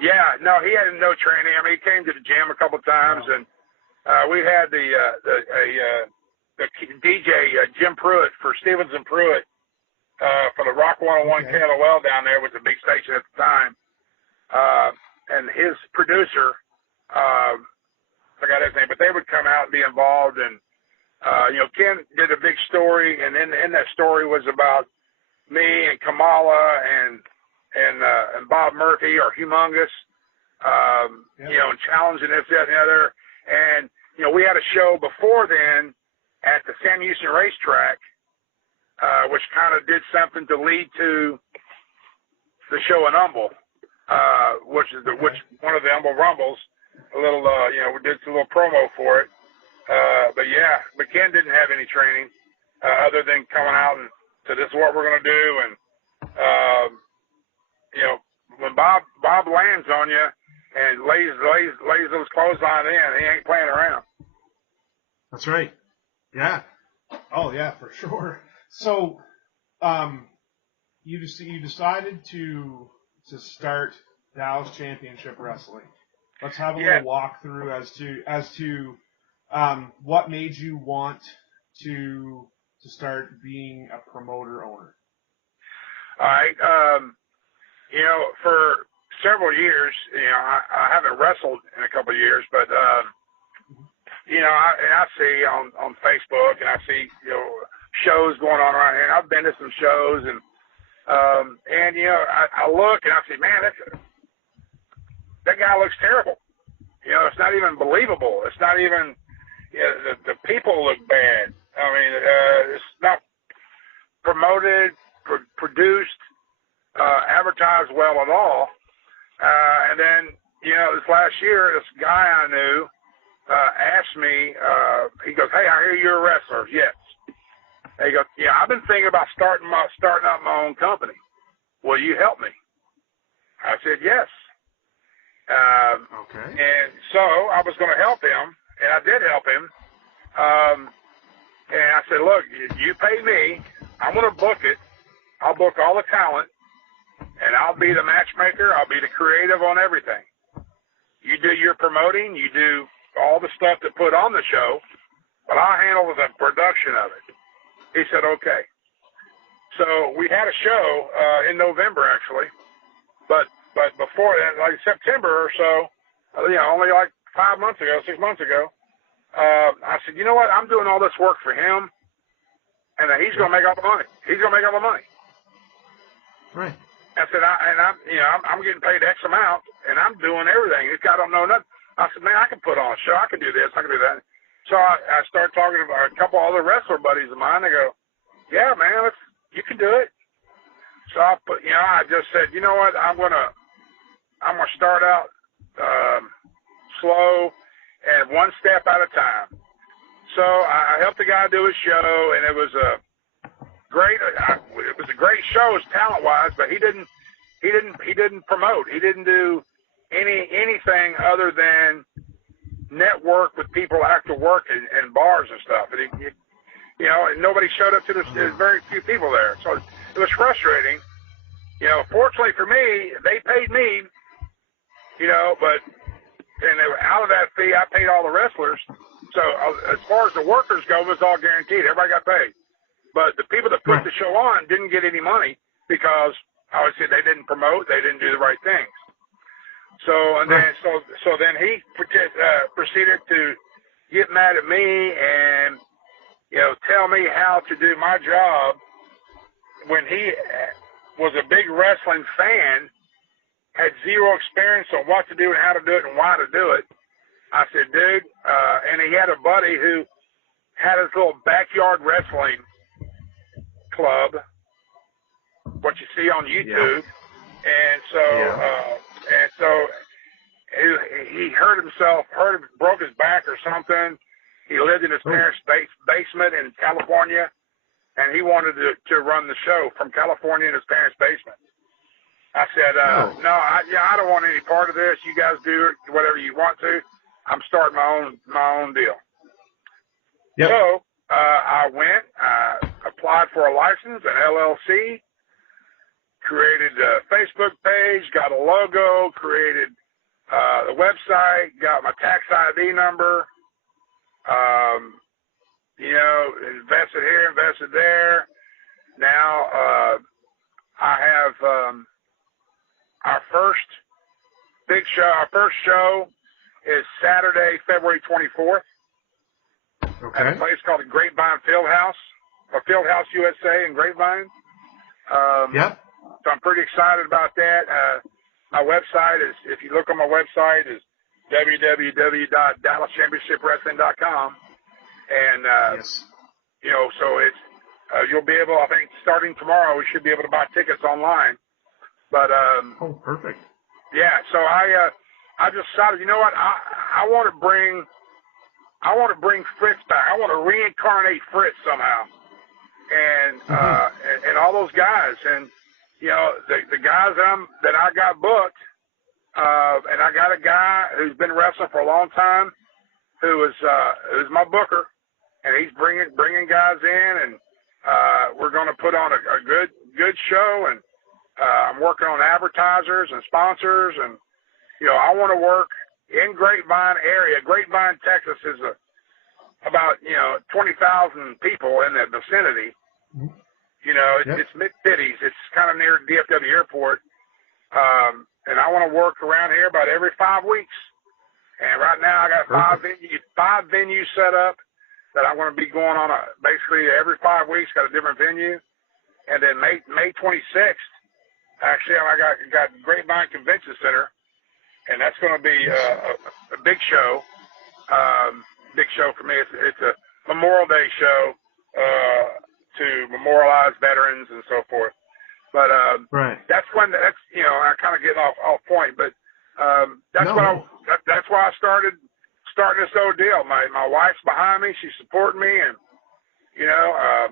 he had no training. I mean, he came to the gym a couple of times, and we had the DJ Jim Pruitt for Stevens and Pruitt for the Rock 101 KLOL down there, was a big station at the time, and his producer, forgot his name, but they would come out and be involved, and Ken did a big story, and in that story was about me and Kamala and Bob Murphy are humongous, and challenging this, that, and the other. And, we had a show before then at the Sam Houston racetrack, which kind of did something to lead to the show in Humble, which one of the Humble Rumbles, we did a little promo for it. But Ken didn't have any training, other than coming out and said, this is what we're going to do. And, when Bob lands on you and lays those clothesline in, he ain't playing around. That's right. Yeah. Oh yeah, for sure. So, you decided to start Dallas Championship Wrestling. Let's have a little walkthrough as to what made you want to start being a promoter owner. All right. For several years, I haven't wrestled in a couple of years, but, I see on Facebook and I see, shows going on around here, and I've been to some shows and I look and I say, man, that guy looks terrible. It's not even believable. It's not even, the people look bad. I mean, it's not promoted, produced, advertised well at all. And then, this last year, this guy I knew asked me, he goes, hey, I hear you're a wrestler. Yes. And he goes, yeah, I've been thinking about starting up my own company. Will you help me? I said, yes. Okay. And so I was going to help him, and I did help him. And I said, look, you pay me. I'm going to book it. I'll book all the talent, and I'll be the matchmaker. I'll be the creative on everything. You do your promoting. You do all the stuff to put on the show, but I'll handle the production of it. He said, okay. So we had a show in November, actually. But before that, like September or so, only like 6 months ago, I said, you know what? I'm doing all this work for him, and he's going to make all the money. He's going to make all the money. Right. I said, I'm getting paid X amount, and I'm doing everything. This guy don't know nothing. I said, man, I can put on a show. I can do this. I can do that. So I started talking to a couple other wrestler buddies of mine. They go, yeah, man, you can do it. So I just said, you know what? I'm gonna start out slow and one step at a time. So I helped the guy do his show, and it was a great show talent wise, but he didn't promote. He didn't do anything other than network with people after work and bars and stuff. And and nobody showed up to this. There's very few people there, so it was frustrating. Fortunately for me, they paid me. And out of that fee, I paid all the wrestlers. So as far as the workers go, it was all guaranteed. Everybody got paid. But the people that put the show on didn't get any money because obviously they didn't promote, they didn't do the right things. So then he proceeded to get mad at me and tell me how to do my job when he was a big wrestling fan, had zero experience on what to do and how to do it and why to do it. I said, dude, and he had a buddy who had his little backyard wrestling club, what you see on YouTube. And so he hurt himself, broke his back or something. He lived in his parents' basement in California, and he wanted to run the show from California in his parents' basement. I said, no, I don't want any part of this. You guys do whatever you want to. I'm starting my own deal. Yep. So I went, applied for a license, an LLC, created a Facebook page, got a logo, created the website, got my tax ID number, invested here, invested there. Now I have our first big show. Our first show is Saturday, February 24th. Okay. At a place called the Grapevine Fieldhouse, or Fieldhouse USA in Grapevine. Yep. So I'm pretty excited about that. My website is, if you look on my website, is www.DallasChampionshipWrestling.com. And, so it's, you'll be able, I think starting tomorrow, we should be able to buy tickets online. But, perfect. Yeah. So I just decided, you know what? I want to bring Fritz back. I want to reincarnate Fritz somehow. And, and all those guys. And, the guys that I got booked, and I got a guy who's been wrestling for a long time, who's my booker, and he's bringing guys in, and we're going to put on a good show, and I'm working on advertisers and sponsors, and I want to work in Grapevine area. Grapevine, Texas is about 20,000 people in the vicinity. It's mid-cities. It's kind of near DFW Airport. And I want to work around here about every 5 weeks. And right now I got five venues set up that I'm going to be going on basically every 5 weeks, got a different venue. And then May 26th, actually, I got Grapevine Convention Center, and that's going to be a big show. Big show for me. It's a Memorial Day show to memorialize veterans and so forth. But that's I kind of getting off point, but that's why I starting this whole deal. My wife's behind me; she's supporting me, and I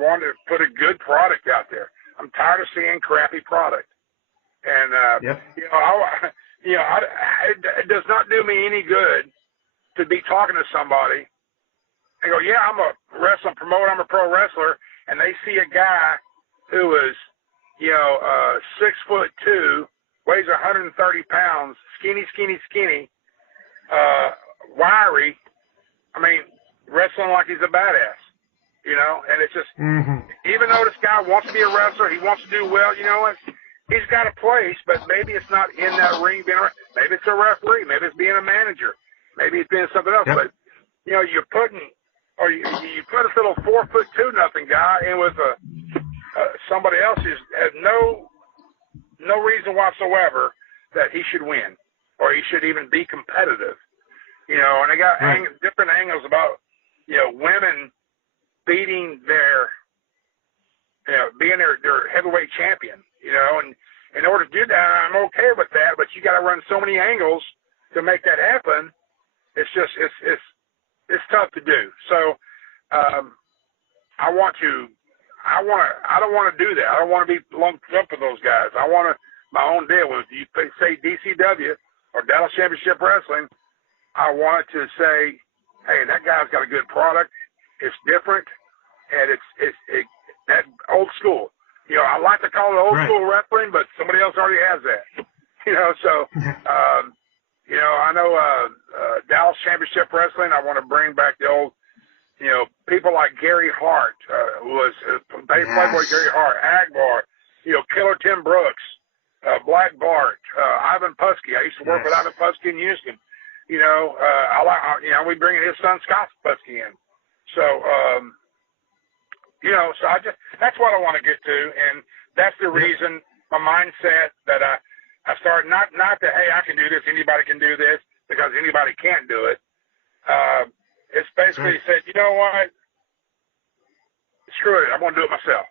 wanted to put a good product out there. I'm tired of seeing crappy product, And, Yep. it does not do me any good to be talking to somebody and go, yeah, I'm a wrestling promoter, I'm a pro wrestler, and they see a guy who is, 6'2", weighs 130 pounds, skinny, wiry. I mean, wrestling like he's a badass, and it's just, even though this guy wants to be a wrestler, he wants to do well, you know what? He's got a place, but maybe it's not in that ring. Maybe it's a referee. Maybe it's being a manager. Maybe it's being something else. Yep. But, you put this little 4'2" nothing guy in with somebody else who has no reason whatsoever that he should win or he should even be competitive. And they got different angles about, women beating being their heavyweight champion, and in order to do that, I'm okay with that, but you got to run so many angles to make that happen. It's just, it's tough to do. So, I don't want to do that. I don't want to be lumped up with those guys. I want my own deal. If you say DCW or Dallas Championship Wrestling, I want to say, hey, that guy's got a good product. It's different, and it's that old school. I like to call it old school wrestling, but somebody else already has that. So, I know Dallas Championship Wrestling, I want to bring back the old, people like Gary Hart, who was Playboy Gary Hart, Agbar, Killer Tim Brooks, Black Bart, Ivan Putski. I used to work with Ivan Putski in Houston. We bring his son Scott Putski in. So, so that's what I want to get to, and that's the reason, my mindset that I started, not that, hey, I can do this, anybody can do this, because anybody can't do it. It's basically said, you know what, screw it, I'm going to do it myself.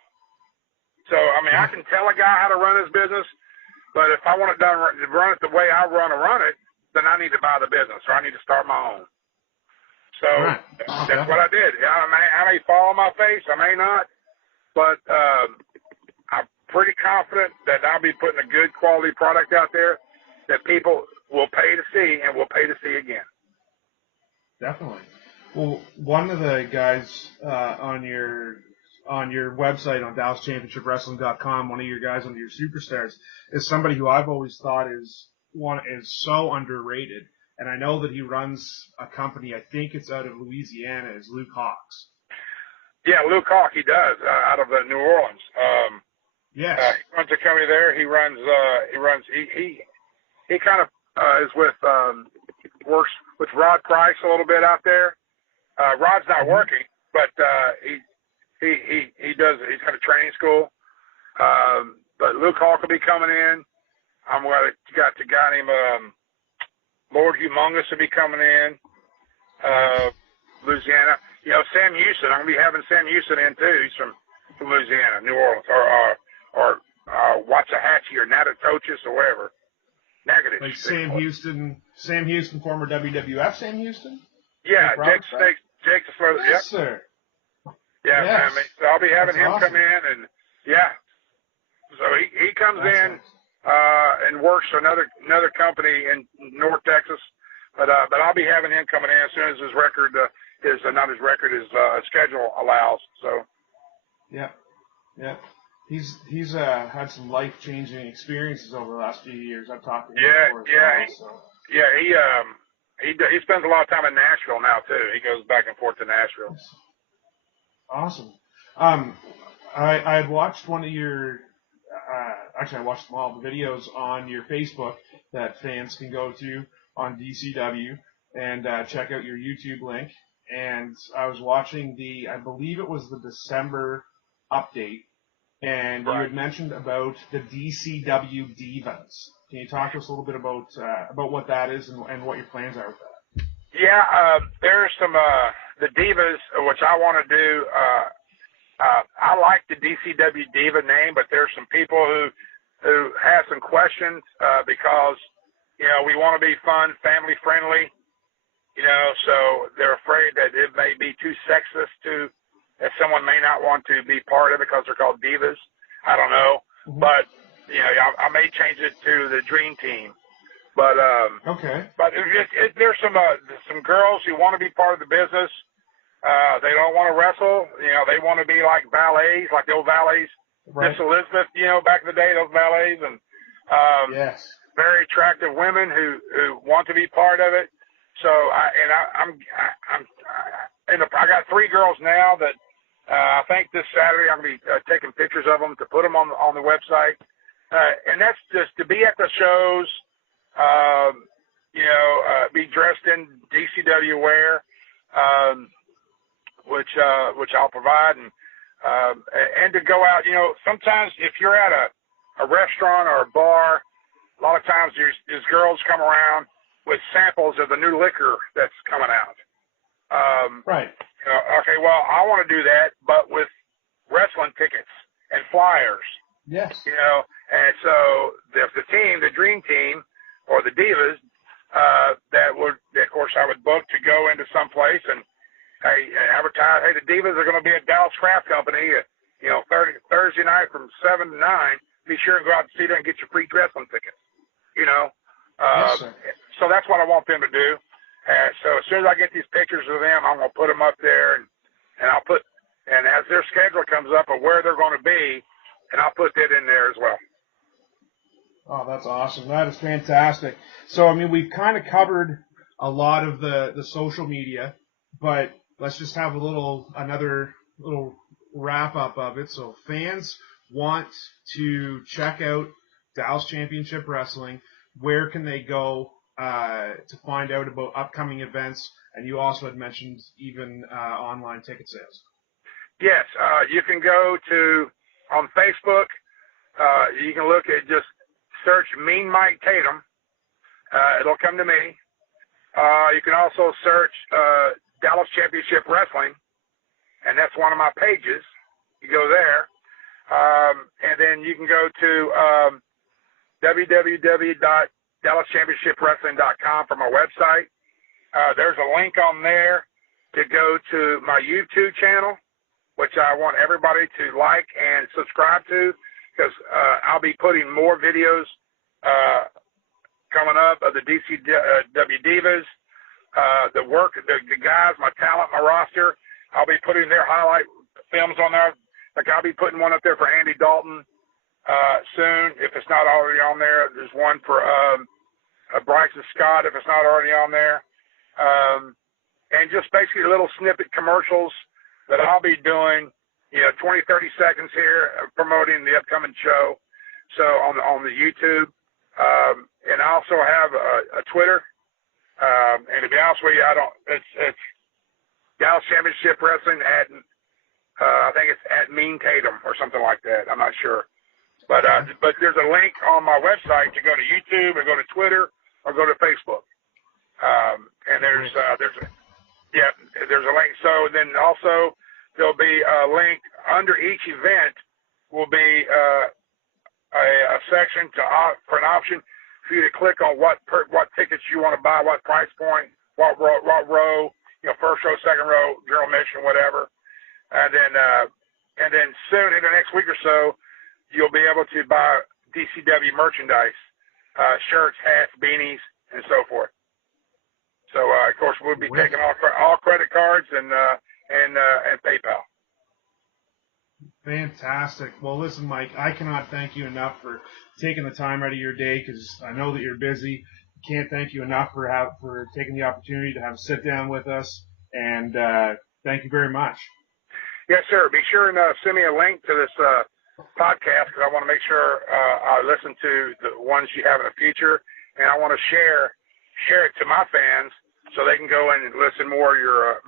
So, I can tell a guy how to run his business, but if I want to run it the way I want to run it, then I need to buy the business, or I need to start my own. So that's what I did. I may fall on my face, I may not, but I'm pretty confident that I'll be putting a good quality product out there that people will pay to see and will pay to see again. Definitely. Well, one of the guys on your website on DallasChampionshipWrestling.com, one of your guys, one of your superstars, is somebody who I've always thought is so underrated. And I know that he runs a company, I think it's out of Louisiana, is Luke Hawks. Yeah, Luke Hawk, he does, out of New Orleans. Yes. He runs a company there. He kind of is works with Rod Price a little bit out there. Rod's not working, but he's got a training school. But Luke Hawk will be coming in. Got the guy named Lord Humongous will be coming in, Louisiana. Sam Houston. I'm going to be having Sam Houston in too. He's from Louisiana, New Orleans, or Waxahachie or Natatoches or wherever. Natchitoches. Like Sam Houston, former WWF Sam Houston? Yeah, Jake the Slaughter. Yes, sir. Yeah, yes. So I'll be having him awesome. come in, and so he comes in. And works for another company in North Texas, but I'll be having him coming in as soon as his schedule allows. So. Yeah. He's had some life-changing experiences over the last few years. I've talked to him before. He spends a lot of time in Nashville now too. He goes back and forth to Nashville. Awesome. I had watched one of your. Actually, I watched them all, the videos on your Facebook that fans can go to on DCW and check out your YouTube link. And I was watching I believe it was the December update, and you had mentioned about the DCW Divas. Can you talk to us a little bit about what that is and what your plans are with that? Yeah, there's some the Divas, which I want to do. I like the DCW Diva name, but there's some people who have some questions because, we want to be fun, family friendly, so they're afraid that it may be too sexist that someone may not want to be part of it because they're called divas. I don't know. Mm-hmm. But I may change it to the Dream Team. But Okay. but there's some girls who want to be part of the business. They don't want to wrestle. They want to be like ballets, like the old ballets. Right. Miss Elizabeth, back in the day, those ballets, and Yes. very attractive women who want to be part of it. So I got 3 girls now that I think this Saturday I'm going to be taking pictures of them to put them on the website. And that's just to be at the shows, be dressed in DCW wear, which I'll provide, and to go out. Sometimes if you're at a restaurant or a bar, a lot of times there's girls come around with samples of the new liquor that's coming out. Right. Okay, well, I want to do that, but with wrestling tickets and flyers. Yes. And so if the team, the Dream Team, or the Divas, of course, I would book to go into some place and advertise. Hey, the Divas are going to be at Dallas Craft Company, Thursday night from 7 to 9. Be sure and go out and see them and get your free wrestling tickets. Yes, sir. So that's what I want them to do. So as soon as I get these pictures of them, I'm going to put them up there, and as their schedule comes up of where they're going to be, and I'll put that in there as well. Oh, that's awesome. That is fantastic. So, we've kind of covered a lot of the social media, but let's just have another little wrap up of it. So fans want to check out Dallas Championship Wrestling. Where can they go to find out about upcoming events? And you also had mentioned even online ticket sales. Yes, you can go on Facebook. You can look at just search Mean Mike Tatum. It'll come to me. You can also search Dallas Championship Wrestling, and that's one of my pages. You go there, and then you can go to www.DallasChampionshipWrestling.com for my website. There's a link on there to go to my YouTube channel, which I want everybody to like and subscribe to, because I'll be putting more videos coming up of the DCW Divas, the guys, my talent, my roster. I'll be putting their highlight films on there. Like I'll be putting one up there for Andy Dalton soon, if it's not already on there. There's one for Bryson Scott, if it's not already on there. And just basically little snippet commercials that I'll be doing, 20, 30 seconds here promoting the upcoming show. So on the YouTube. And I also have a Twitter. And to be honest with you, it's Dallas Championship Wrestling at, I think it's at Mean Tatum or something like that. I'm not sure. But there's a link on my website to go to YouTube or go to Twitter or go to Facebook. And there's a link. So then also there'll be a link under each event will be a section for an option for you to click on what tickets you want to buy, what price point, what row, first row, second row, general admission, whatever. And then soon in the next week or so, you'll be able to buy DCW merchandise, shirts, hats, beanies, and so forth. So of course we'll be taking all credit cards and PayPal. Fantastic. Well, listen, Mike, I cannot thank you enough for taking the time out of your day, because I know that you're busy. Can't thank you enough for taking the opportunity to have a sit down with us, and thank you very much. Yes, sir. Be sure and send me a link to this podcast, because I want to make sure I listen to the ones you have in the future, and I want to share it to my fans so they can go in and listen more of your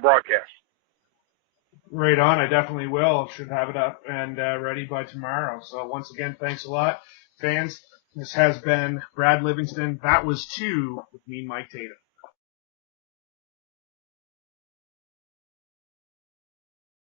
broadcast. Right on. I definitely will. Should have it up and ready by tomorrow. So once again, thanks a lot, fans. This has been Brad Livingston. That was 2 with Mean Mike Tatum.